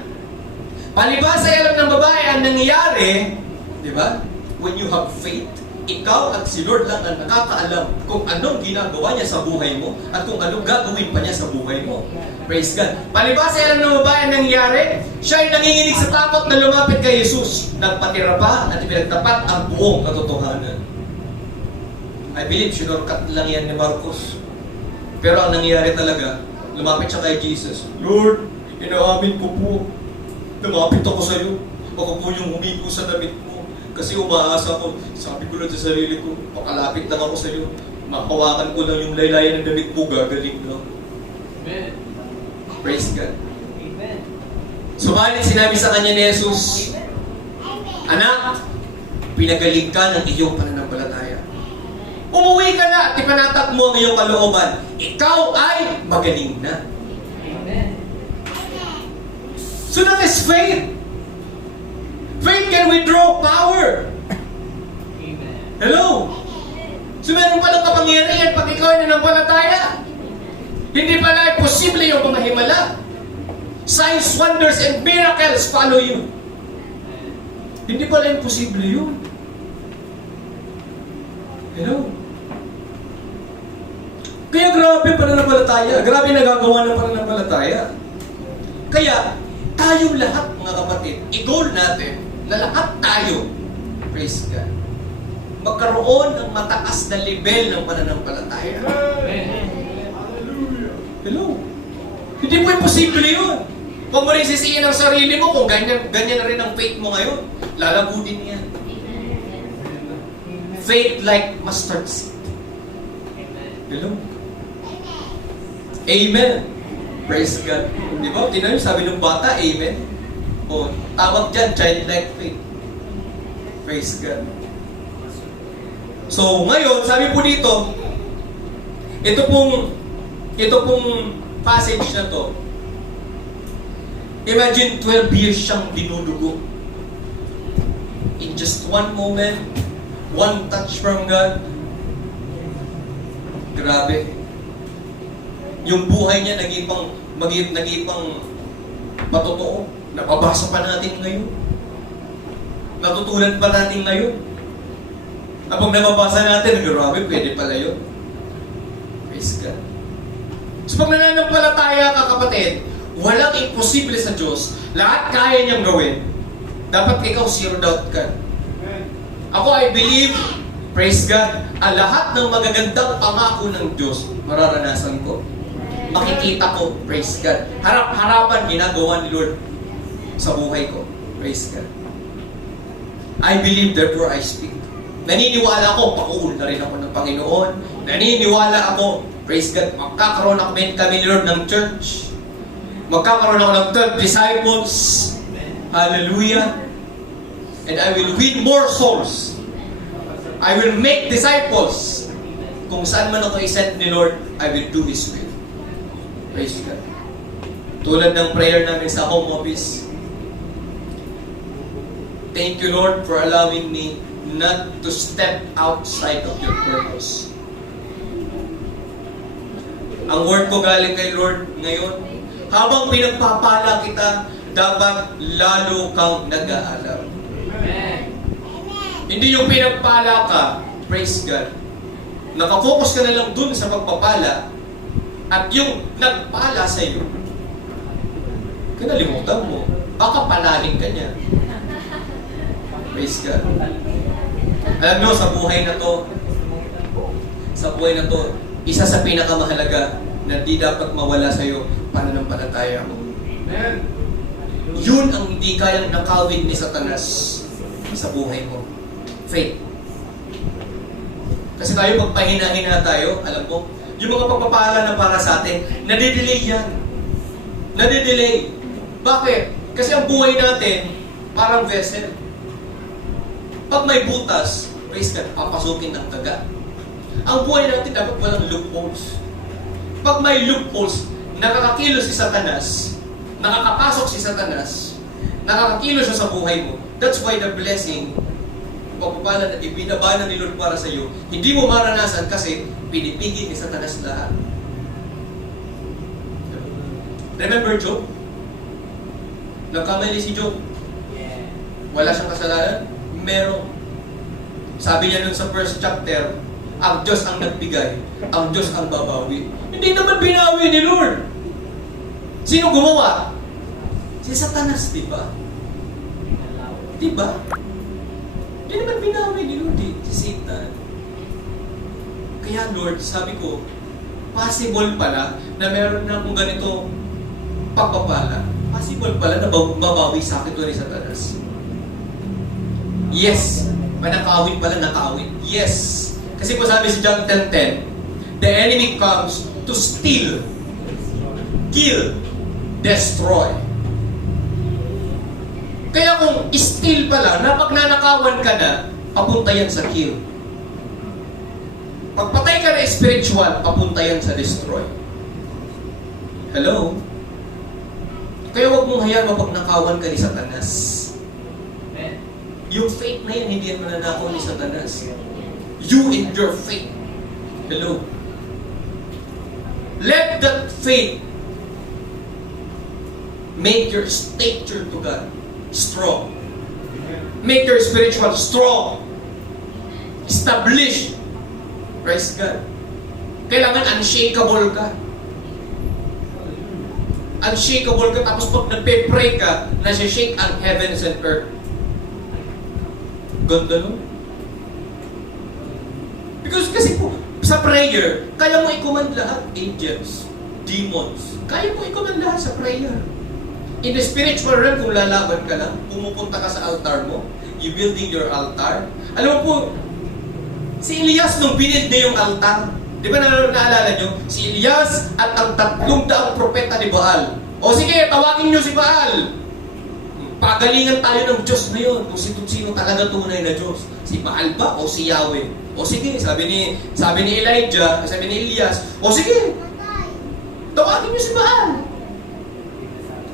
Palibhas ay alam ng babae ang nangyayari, di ba? When you have faith, ikaw at si Lord lang ang nakakaalam kung anong ginagawa niya sa buhay mo at kung anong gagawin pa niya sa buhay mo. Praise God. Palibhas ay alam ng babae ang nangyayari, siya ay nanginginig sa takot na lumapit kay Jesus. Nagpatira pa at pinagtapat ang buong katotohanan. I believe, sinurkat lang yan ni Marcos. Pero ang nangyayari talaga, lumapit siya kay Jesus. Lord, inaamin ko po. Lumapit ako sa iyo. Ako po yung humipo sa damit mo. Kasi umaasa ko. Sabi ko lang sa sarili ko, pakalapit lang ako sa iyo. Mapawakan ko lang yung laylayan ng damit mo, gagaling lang. Amen. Praise God. Amen. Subalit sinabi sa kanya ni Jesus, Anak, pinagaling ka ng iyong pananampalataya. Umuwi ka na at ipanatag mo ang iyong kalooban. Ikaw ay magaling na. Amen. So that is faith. Faith can withdraw power. Amen. Hello? So meron palang kapangyarihan pag ikaw ay nanampalataya. Hindi pala posible yung mga himala. Signs, wonders, and miracles follow you. Hindi pala imposible yun. Hello? Kaya grabe pananampalataya. Grabe nagagawa ng pananampalataya. Kaya, tayong lahat mga kapatid, i-goal natin na lahat tayo, praise God, magkaroon ng mataas na level ng pananampalataya. Amen. Hello? Hindi po imposible yun. Kung mo rin sisihin ang sarili mo, kung ganyan na rin ang faith mo ngayon, lalago din yan. Faith like mustard seed. Hello? Amen. Praise God. Di ba? Tingnan niyo, sabi ng bata, Amen. O, tawag dyan, childlike faith. Praise God. So, ngayon, sabi po dito, ito pong passage na to, imagine 12 years siyang dinudugo. In just one moment, one touch from God, grabe. Yung buhay niya naging pang patotoo. Napabasa pa natin ngayon. Natutunan pa natin ngayon. Kapag nababasa natin, grabe, pwede pala yun. Praise God. So pag nananampalataya ka, kapatid, walang imposible sa Diyos. Lahat kaya niyang gawin. Dapat ikaw zero doubt ka. Ako, I believe, praise God, ang lahat ng magagandang pangako ng Diyos, mararanasan ko. Makikita ko, praise God. Harap-harapan ginagawa ni Lord sa buhay ko. Praise God. I believe, therefore I speak. Naniniwala ako, pakuul na rin ako ng Panginoon. Naniniwala ako, praise God, magkakaroon ako kami ni Lord ng church. Magkakaroon ako ng 12 disciples. Hallelujah. And I will win more souls. I will make disciples. Kung saan man ako isend ni Lord, I will do His will. Praise God. Tulad ng prayer namin sa home office. Thank you, Lord, for allowing me not to step outside of your purpose. Ang word ko galing kay Lord ngayon, habang pinagpapala kita, dapat lalo kang nag-aalam. Amen. Hindi yung pinagpala ka, praise God. Nakafocus ka na lang dun sa pagpapala, at yung nagpala sa iyo, kinalimutan mo, baka palaling ka niya. Praise God. Alam nyo, sa buhay na to, isa sa pinakamahalaga na di dapat mawala sa iyo, pananampalataya mo. Amen. Yun ang hindi kayang nakawin ni Satanas sa buhay mo. Faith. Kasi tayo, pagpahina-hina tayo, alam mo, yung mga pagpapala na para sa atin, nadidelay yan. Nadidelay. Bakit? Kasi ang buhay natin, parang vessel. Pag may butas, praise God, papasukin ng daga. Ang buhay natin dapat walang loopholes. Pag may loopholes, nakakakilos si Satanas, nakakapasok si Satanas, nakakakilos siya sa buhay mo. That's why the blessing, pagpapala na ibinabana ni Lord para sa iyo, hindi mo maranasan kasi pinipigil ni Satanas lahat. Remember Job? Nagkamali si Job. Yeah. Wala siyang kasalanan? Meron. Sabi niya nun sa first chapter, ang Diyos ang nagbigay, ang Diyos ang babawi. Hindi naman binawi ni Lord. Sino gumawa? Si Satanas, di ba? Di ba? Hindi naman binawi ni Lord si Satan. Kaya Lord, sabi ko, possible pala na meron na akong ganito pagpapala. Possible pala na babawi sa akin ito ni Satanas. Yes. Manakawin pala, nakawin. Yes. Kasi po sabi si John 10:10, the enemy comes to steal, kill, destroy. Kaya kung steal pala, na pag nanakawan ka na, papunta yan sa kill. Pagpatay ka na spiritual, papunta yan sa destroy. Hello? Kaya huwag mong hayaan mapag nakawan ka ni Satanas. Amen. Yung faith na yan, hindi yan mananakaw ni Satanas. You and your faith. Hello? Let that faith make your stature to God strong. Make your spiritual strong. Establish. Praise God. Kailangan unshakable ka. Unshakable ka, tapos pag nagpe-pray ka, nasi-shake ang heavens and earth. Ganda no? Because kasi po, sa prayer, kaya mo i-command lahat, angels, demons. Kaya mo i-command lahat sa prayer. In the spiritual realm, kung lalaban ka lang, pumupunta ka sa altar mo, you building your altar. Alam mo po, si Elias nung binild niya yung altar, di ba naalala nyo? Si Elias at ang 300 propeta ni Baal. O sige, tawagin nyo si Baal. Pagalingan tayo ng Diyos na yun, kung sino talaga tunay na Diyos. Si Baal ba o si Yahweh? O sige, sabi ni Elijah, sabi ni Elias, o sige, tawagin niyo si Baal.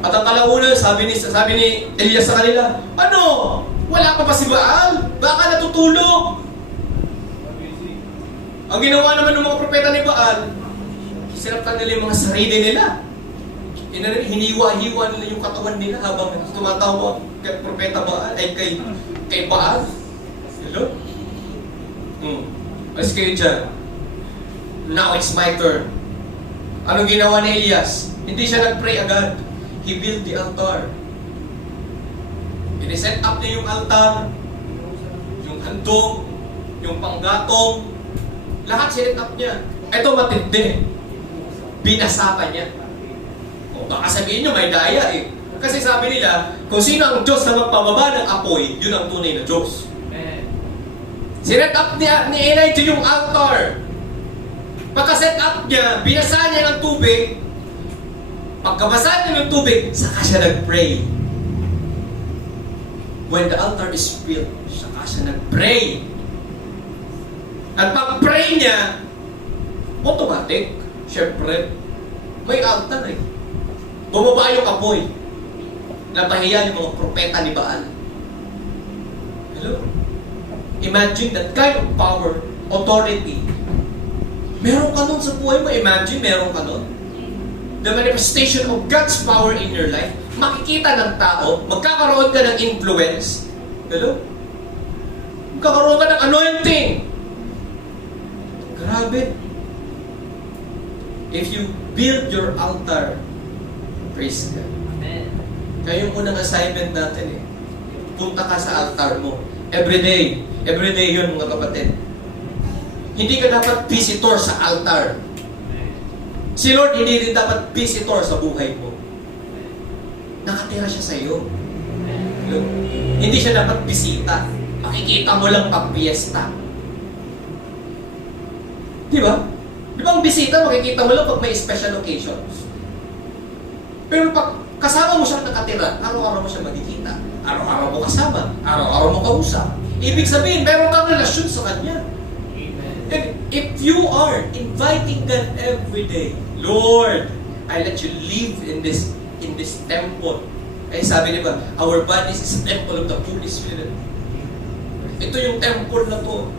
At ang kalaunan, sabi ni Elias sa kanila, ano? Wala pa si Baal? Baka natutulog. Ang ginawa naman ng mga propeta ni Baal, sinaptan nila yung mga sarili nila. Hiniwa-hiwa nila yung katawan nila habang tumatawag kay propeta Baal, ay kay Baal. Hello? Mas kayo dyan. Now it's my turn. Anong ginawa ni Elias? Hindi siya nag-pray agad. He built the altar. I-set up niya yung altar, yung handog, yung panggatong, lahat sinet up niya. Ito matindi. Binasapan niya. O baka sabihin niyo may daya eh. Kasi sabi nila, kung sino ang Diyos na magpababa ng apoy, yun ang tunay na Diyos. Sinet up ni Elijah yung altar. Pagka-set up niya, binasa niya ng tubig. Pagkabasa niya ng tubig, saka siya nag-pray. When the altar is built, saka siya nag-pray. At pag-pray niya, automatic, syempre, may altar eh. Bumaba yung apoy. Napahiya yung mga propeta ni Baal. Hello? Imagine that kind of power, authority. Meron ka nun sa buhay mo. Imagine, meron ka nun. The manifestation of God's power in your life. Makikita ng tao, magkakaroon ka ng influence. Hello? Magkakaroon ka ng anointing. Grabe. If you build your altar, praise God. Amen. Kaya yung unang assignment natin eh. Punta ka sa altar mo. Everyday. Everyday yun mga kapatid. Hindi ka dapat visitor sa altar. Si Lord hindi rin dapat visitor sa buhay mo. nakatira siya sa iyo. Hindi siya dapat bisita. Makikita mo lang pag piyesta. Di ba? Di ba ang bisita, makikita mo lang pag may special occasions. Pero pag kasama mo siyang nakatira, araw-araw mo siya makikita. Araw-araw mo kasama. Araw-araw mo kausap. Ibig sabihin, meron kang relasyon sa Kanya. And if you are inviting God every day, Lord, I let you live in this temple. Ay sabi niya ba, our bodies is a temple of the Holy Spirit. Ito yung temple na to.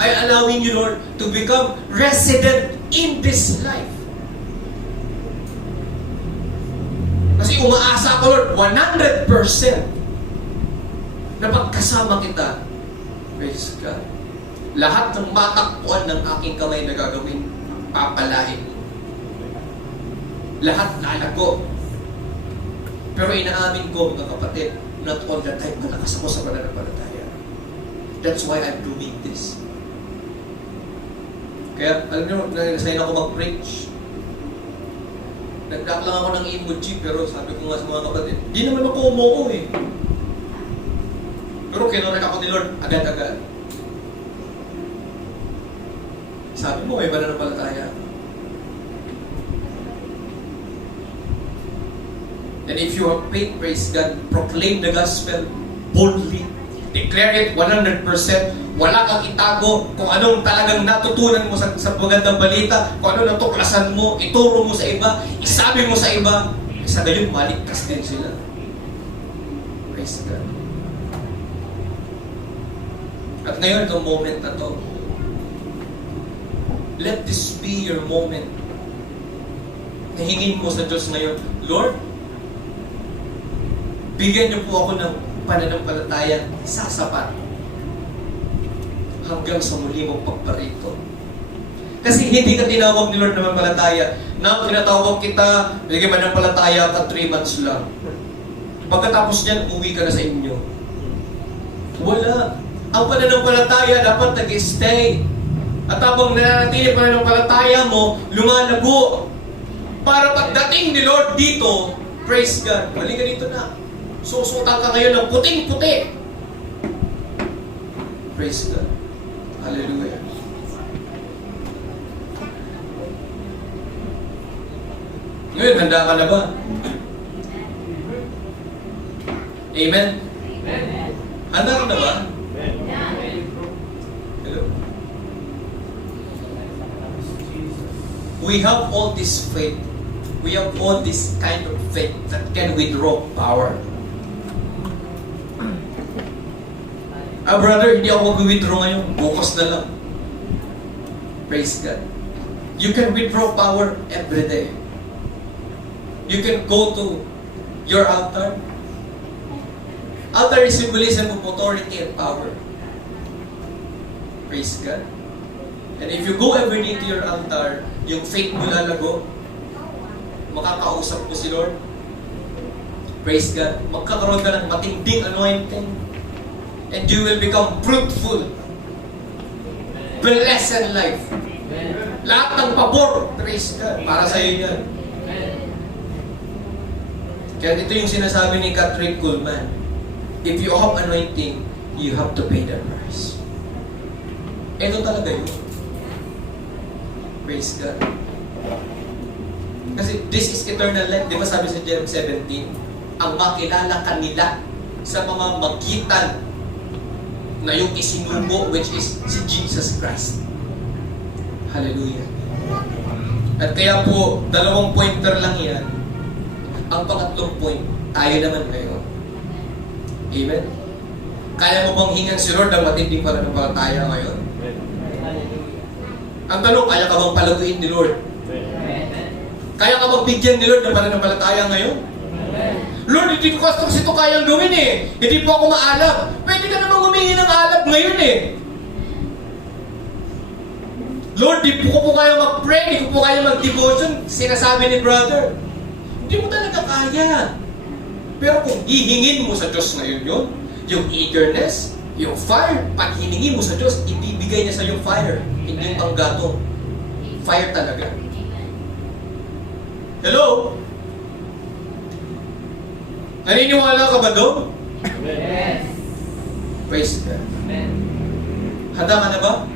I allowing you, Lord, to become resident in this life. Kasi umaasa ako, Lord, 100% na pagkasama kita. Praise God. Lahat ng matakpuan ng aking kamay na gagawin, papalahin. Lahat lalago. Pero inaamin ko, mga kapatid, not all the time malakas ako sa pananampalataya. That's why I'm doing this. Kaya, alam niyo, nasayin ako mag-preach. Nagdak lang ako ng emoji, pero sabi ko nga sa mga kapatid, di naman ako umuo eh. Pero kinorek ako ni Lord, agad-agad. Sabi mo, may pananampalataya. And if you have faith, praise God, proclaim the gospel boldly. Declare it 100%. Wala kang itago kung anong talagang natutunan mo sa magandang balita, kung ano natuklasan mo, ituro mo sa iba, isabi mo sa iba, sa gayon, maligtas din sila. Praise God. At ngayon, itong moment na to, let this be your moment. Nahingin mo sa Diyos ngayon, Lord, bigyan niyo po ako ng pananampalataya sasapat hanggang sa muli mong pagparito. Kasi hindi ka tinawag ni Lord na manampalataya. Na tinatawag kita, bigyan manampalataya ka 3 months lang. Pagkatapos niyan, uwi ka na sa inyo. Wala. Ang pananampalataya dapat nag-stay. At habang nananatili pananampalataya mo, lumalago. Para pagdating ni Lord dito, praise God. Mali ka dito na. Susutan ka ngayon ng puting-puti. Praise God. Hallelujah. Ngayon, handa ka na ba? Amen? Handa ka na ba? Hello? We have all this faith. We have all this kind of faith that can withdraw power. Brother, hindi ako mag-withdraw ngayon. Bukas na lang. Praise God. You can withdraw power every day. You can go to your altar. Altar is symbolism of authority and power. Praise God. And if you go every day to your altar, yung faith mo lalago, makakausap mo si Lord. Praise God. Magkakaroon ka ng matinding anointing. And you will become fruitful. Blessed life. Lahat ng pabor, praise God, para sa iyo yan. Kaya ito yung sinasabi ni Catherine Kuhlman. If you have anointing, you have to pay the price. Ito talaga yun. Praise God. Kasi this is eternal life. Di ba sabi sa Jeremiah 17, ang makilala kanila sa mga magitan na yung isinubo, which is si Jesus Christ. Hallelujah. At kaya po, 2 pointer lang yan. Ang pangatlong point, tayo naman ngayon. Amen? Kaya mo bang hingan si Lord ang matinding pananampalataya ngayon? Ang tanong, kaya ka bang palaguin ni Lord? Kaya ka bang bigyan ni Lord ng pananampalataya ngayon? Lord, hindi ko kasi ito kayang gawin eh. Hindi po ako maalab. Pwede ka namang humingi ng alab ngayon eh. Lord, di po ko kaya mag-pray, di ko po kaya mag-devotion. Sinasabi ni brother, hindi mo talaga kaya. Pero kung hihingin mo sa Diyos ngayon yun, yung eagerness, yung fire, pag hiningi mo sa Diyos, ibibigay niya sa yung fire. Hindi yung panggatong. Fire talaga. Hello? Naniniwala ka ba doon? Yes. Praise God. Amen. Handa ka na ba?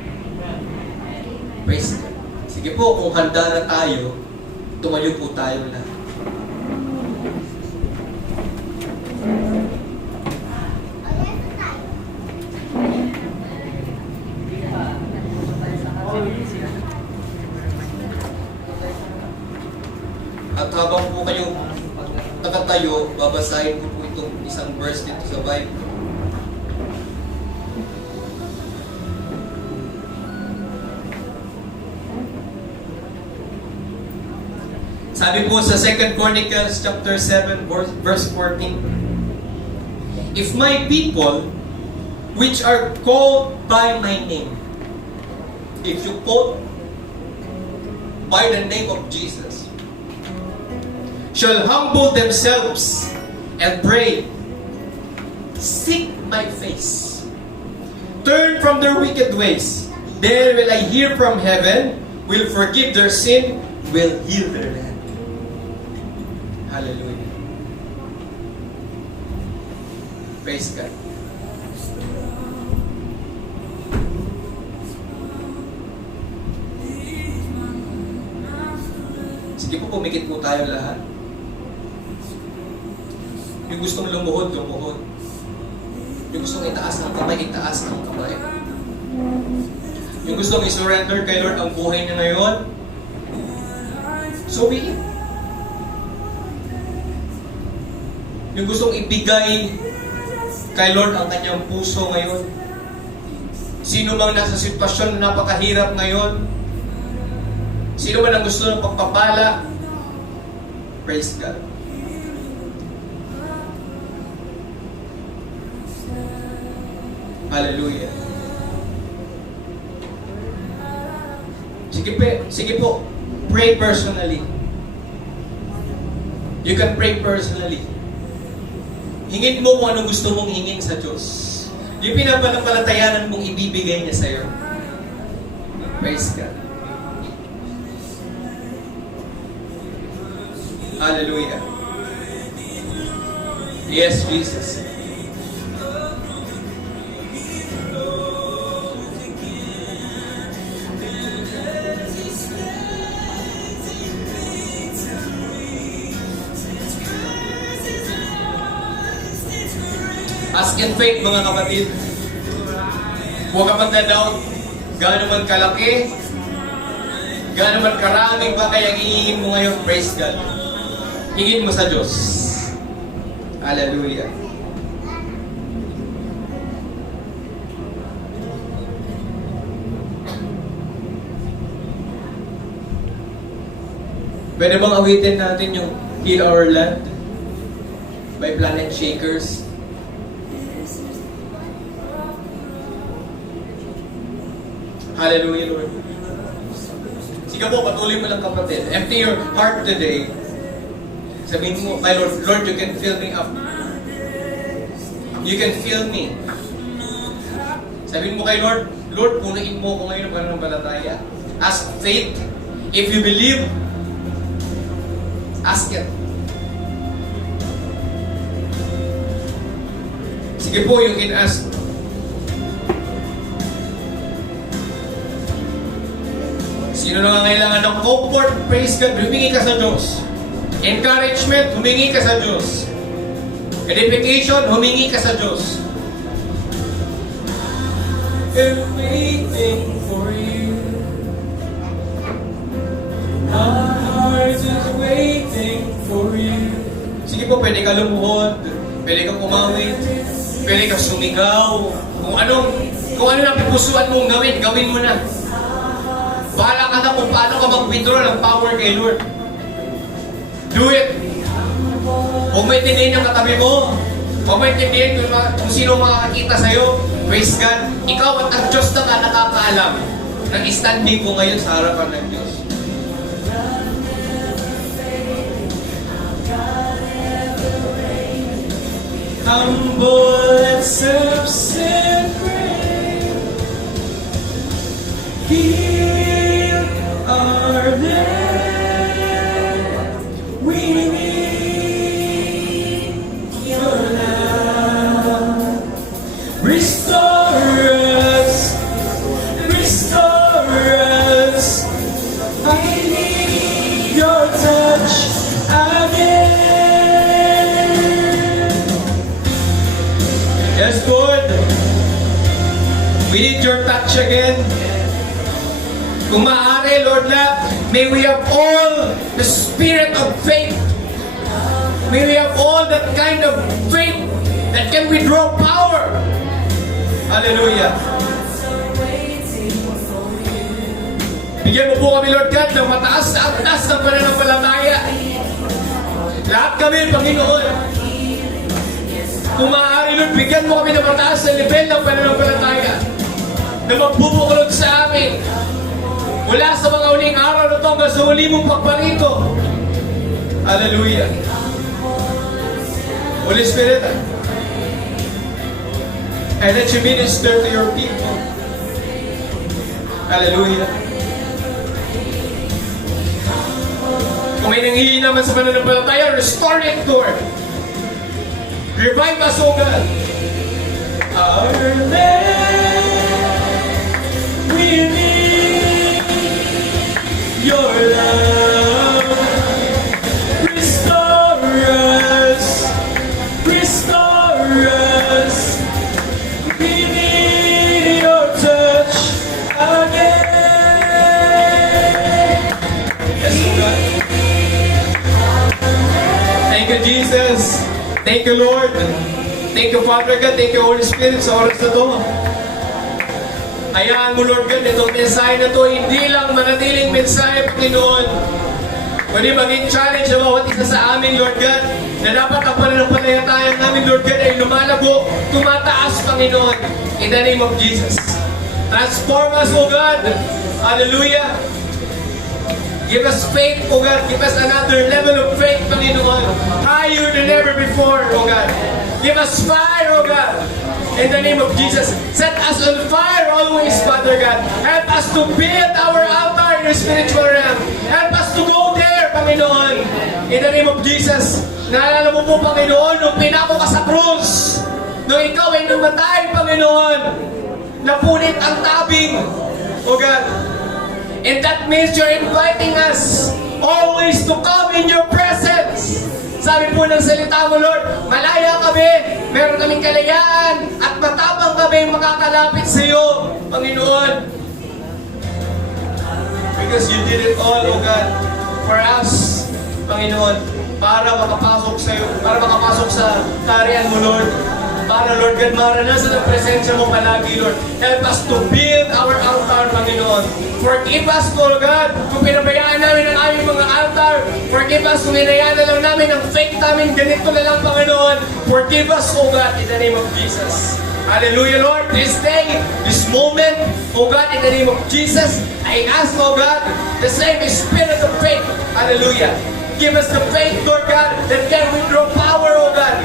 Praise God. Sige po, kung handa na tayo, tumayo po tayo lahat. At habang po kayo nakatayo, babasahin ko po itong isang verse dito sa Bible. Sabi po sa 2 Chronicles chapter 7 verse 14, if my people which are called by my name, if you quote by the name of Jesus, shall humble themselves and pray, seek my face, turn from their wicked ways, then will I hear from heaven, will forgive their sin, will heal their land. Hallelujah. Praise God. Sige po, pumikit po tayo lahat. Yung gustong lumuhod, lumuhod. Yung gustong itaas ng kamay, itaas ng kamay. Yung gustong i-surrender kay Lord ang buhay niya ngayon, so be it. Yung gustong ibigay kay Lord ang kanyang puso ngayon. Sino mang nasa sitwasyon na napakahirap ngayon, sino man ang gusto ng pagpapala, praise God. Hallelujah. Sige po, pray personally. You can pray personally. Hingin mo kung anong gusto mong hingin sa Diyos. Yung pinapanampalatayanan mong ibibigay niya sa'yo. Praise God. Hallelujah. Yes, Jesus. Ask in faith, mga kapatid. Huwag ka magda-doubt. Gaano man kalaki, gaano man karaming bagay ang hihingin mo ngayon, praise God. Hingin mo sa Diyos. Hallelujah. Pwede bang awitin natin yung Heal Our Land by Planet Shakers? Hallelujah, Lord. Sige po, patuloy mo lang kapatid. Empty your heart today. Sabihin mo kay Lord, Lord, you can fill me up. You can fill me. Sabihin mo kay Lord, Lord, punuin mo ko ngayon ng pananampalataya. Ask faith. If you believe, ask it. Sige po, you can ask. Sino na kailangan ng comfort, praise God, humingi ka sa Diyos. Encouragement, humingi ka sa Diyos. Edification, humingi ka sa Diyos. I'm waiting for you. Our heart is waiting for you. Sige po, pwede ka lumuhod, pwede kang umawit, pwede kang sumigaw. Kung ano na pupusuan mong gawin, gawin mo na. Bahala ka na kung paano ka mag-withdraw ng power kay Lord. Do it. Huwag mo intindihin yung katabi mo. Huwag mo intindihin kung sino makakakita sa'yo. Praise God. Ikaw at ang Diyos na ka nakakaalam ng standing ko ngayon sa harapan ng Diyos. Humble and self-centered, heal our land. We need Restore us. Restore us. I need your touch again. Yes, Lord. We need your touch again. Kung maaari, Lord, may we have all the spirit of faith. May we have all that kind of faith that can withdraw power. Hallelujah. Bigyan mo po kami, Lord God, ng mataas na antas ng pananampalataya. Lahat kami, Panginoon. Kung maaari, Lord, bigyan mo kami ng mataas na level ng pananampalataya na magbubuklod sa amin. Mula sa mga uling araw na ito hanggang sa huli mong pagparito. Hallelujah. Holy Spirit, and let you minister to your people. Hallelujah. Kung may nanghihina man sa pananampalataya, restore it, Lord. Revive us, O God. Our land, we need your love. Restore us. Restore us. We need your touch again. Yes, O God. Thank you, Jesus. Thank you, Lord. Thank you, Father God. Thank you, Holy Spirit, sa oras na to. Hayaan mo, Lord God, itong mensahe na to, hindi lang manatiling mensahe, Panginoon. Kundi maging challenge sa bawat isa sa amin, Lord God, na dapat ang pananampalataya namin, Lord God, ay lumalago, tumataas, Panginoon, in the name of Jesus. Transform us, O God. Hallelujah. Give us faith, O God. Give us another level of faith, Panginoon. Higher than ever before, O God. Give us fire, O God. In the name of Jesus. Set us on fire always, Father God. Help us to build our altar in the spiritual realm. Help us to go there, Panginoon. In the name of Jesus. Naalala mo po, Panginoon, nung pinako ka sa krus, nung ikaw ay namatay, Panginoon, napunit ang tabing, O God. And that means you're inviting us always to come in your presence. Sabi po ng salita mo, Lord, malaya kami, meron kaming kalayaan, at matapang kami makakalapit sa iyo, Panginoon. Because you did it all, O God, for us, Panginoon, para makapasok sa iyo, para makapasok sa tarian mo, Lord. Para, Lord God, maranasan ang presensya mo palagi, Lord. Help us to build our altar, Panginoon. Forgive us, Lord God, kung pinabayaan namin ang aming mga altar. Forgive us kung hinayaan na lang namin ang faith namin. Ganito na lang, Panginoon. Forgive us, O God, in the name of Jesus. Hallelujah, Lord. This day, this moment, O God, in the name of Jesus, I ask, O God, the same spirit of faith. Hallelujah. Give us the faith, Lord God, that can withdraw power, O God.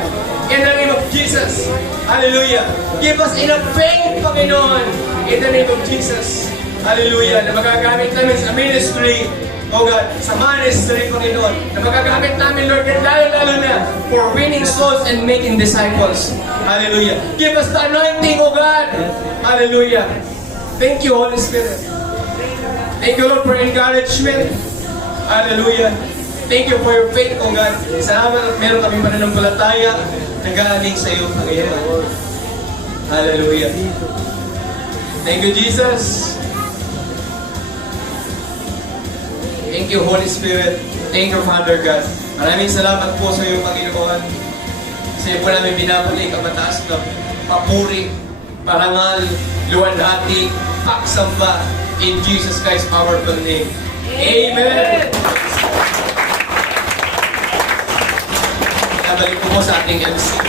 In the name of Jesus. Hallelujah. Give us enough faith, Panginoon. In the name of Jesus. Hallelujah. Na magagamit namin sa ministry, oh God, sa ministry, Panginoon. Na magagamit namin, Lord, lalo na for winning souls and making disciples. Hallelujah. Give us the anointing, oh God. Hallelujah. Thank you, Holy Spirit. Thank you, Lord, for encouragement. Hallelujah. Thank you for your faith, oh God. Salamat at meron kami pananampalataya na galing sa iyo, Panginoon. Hallelujah. Thank you, Jesus. Thank you, Holy Spirit. Thank you, Father God. Maraming salamat po sa iyo, Panginoon. Sa iyo po namin binabalik ang mataas na papuri, parangal, luwalhati, pagsamba, in Jesus Christ's powerful name. Amen! Nabalik po sa ating MC.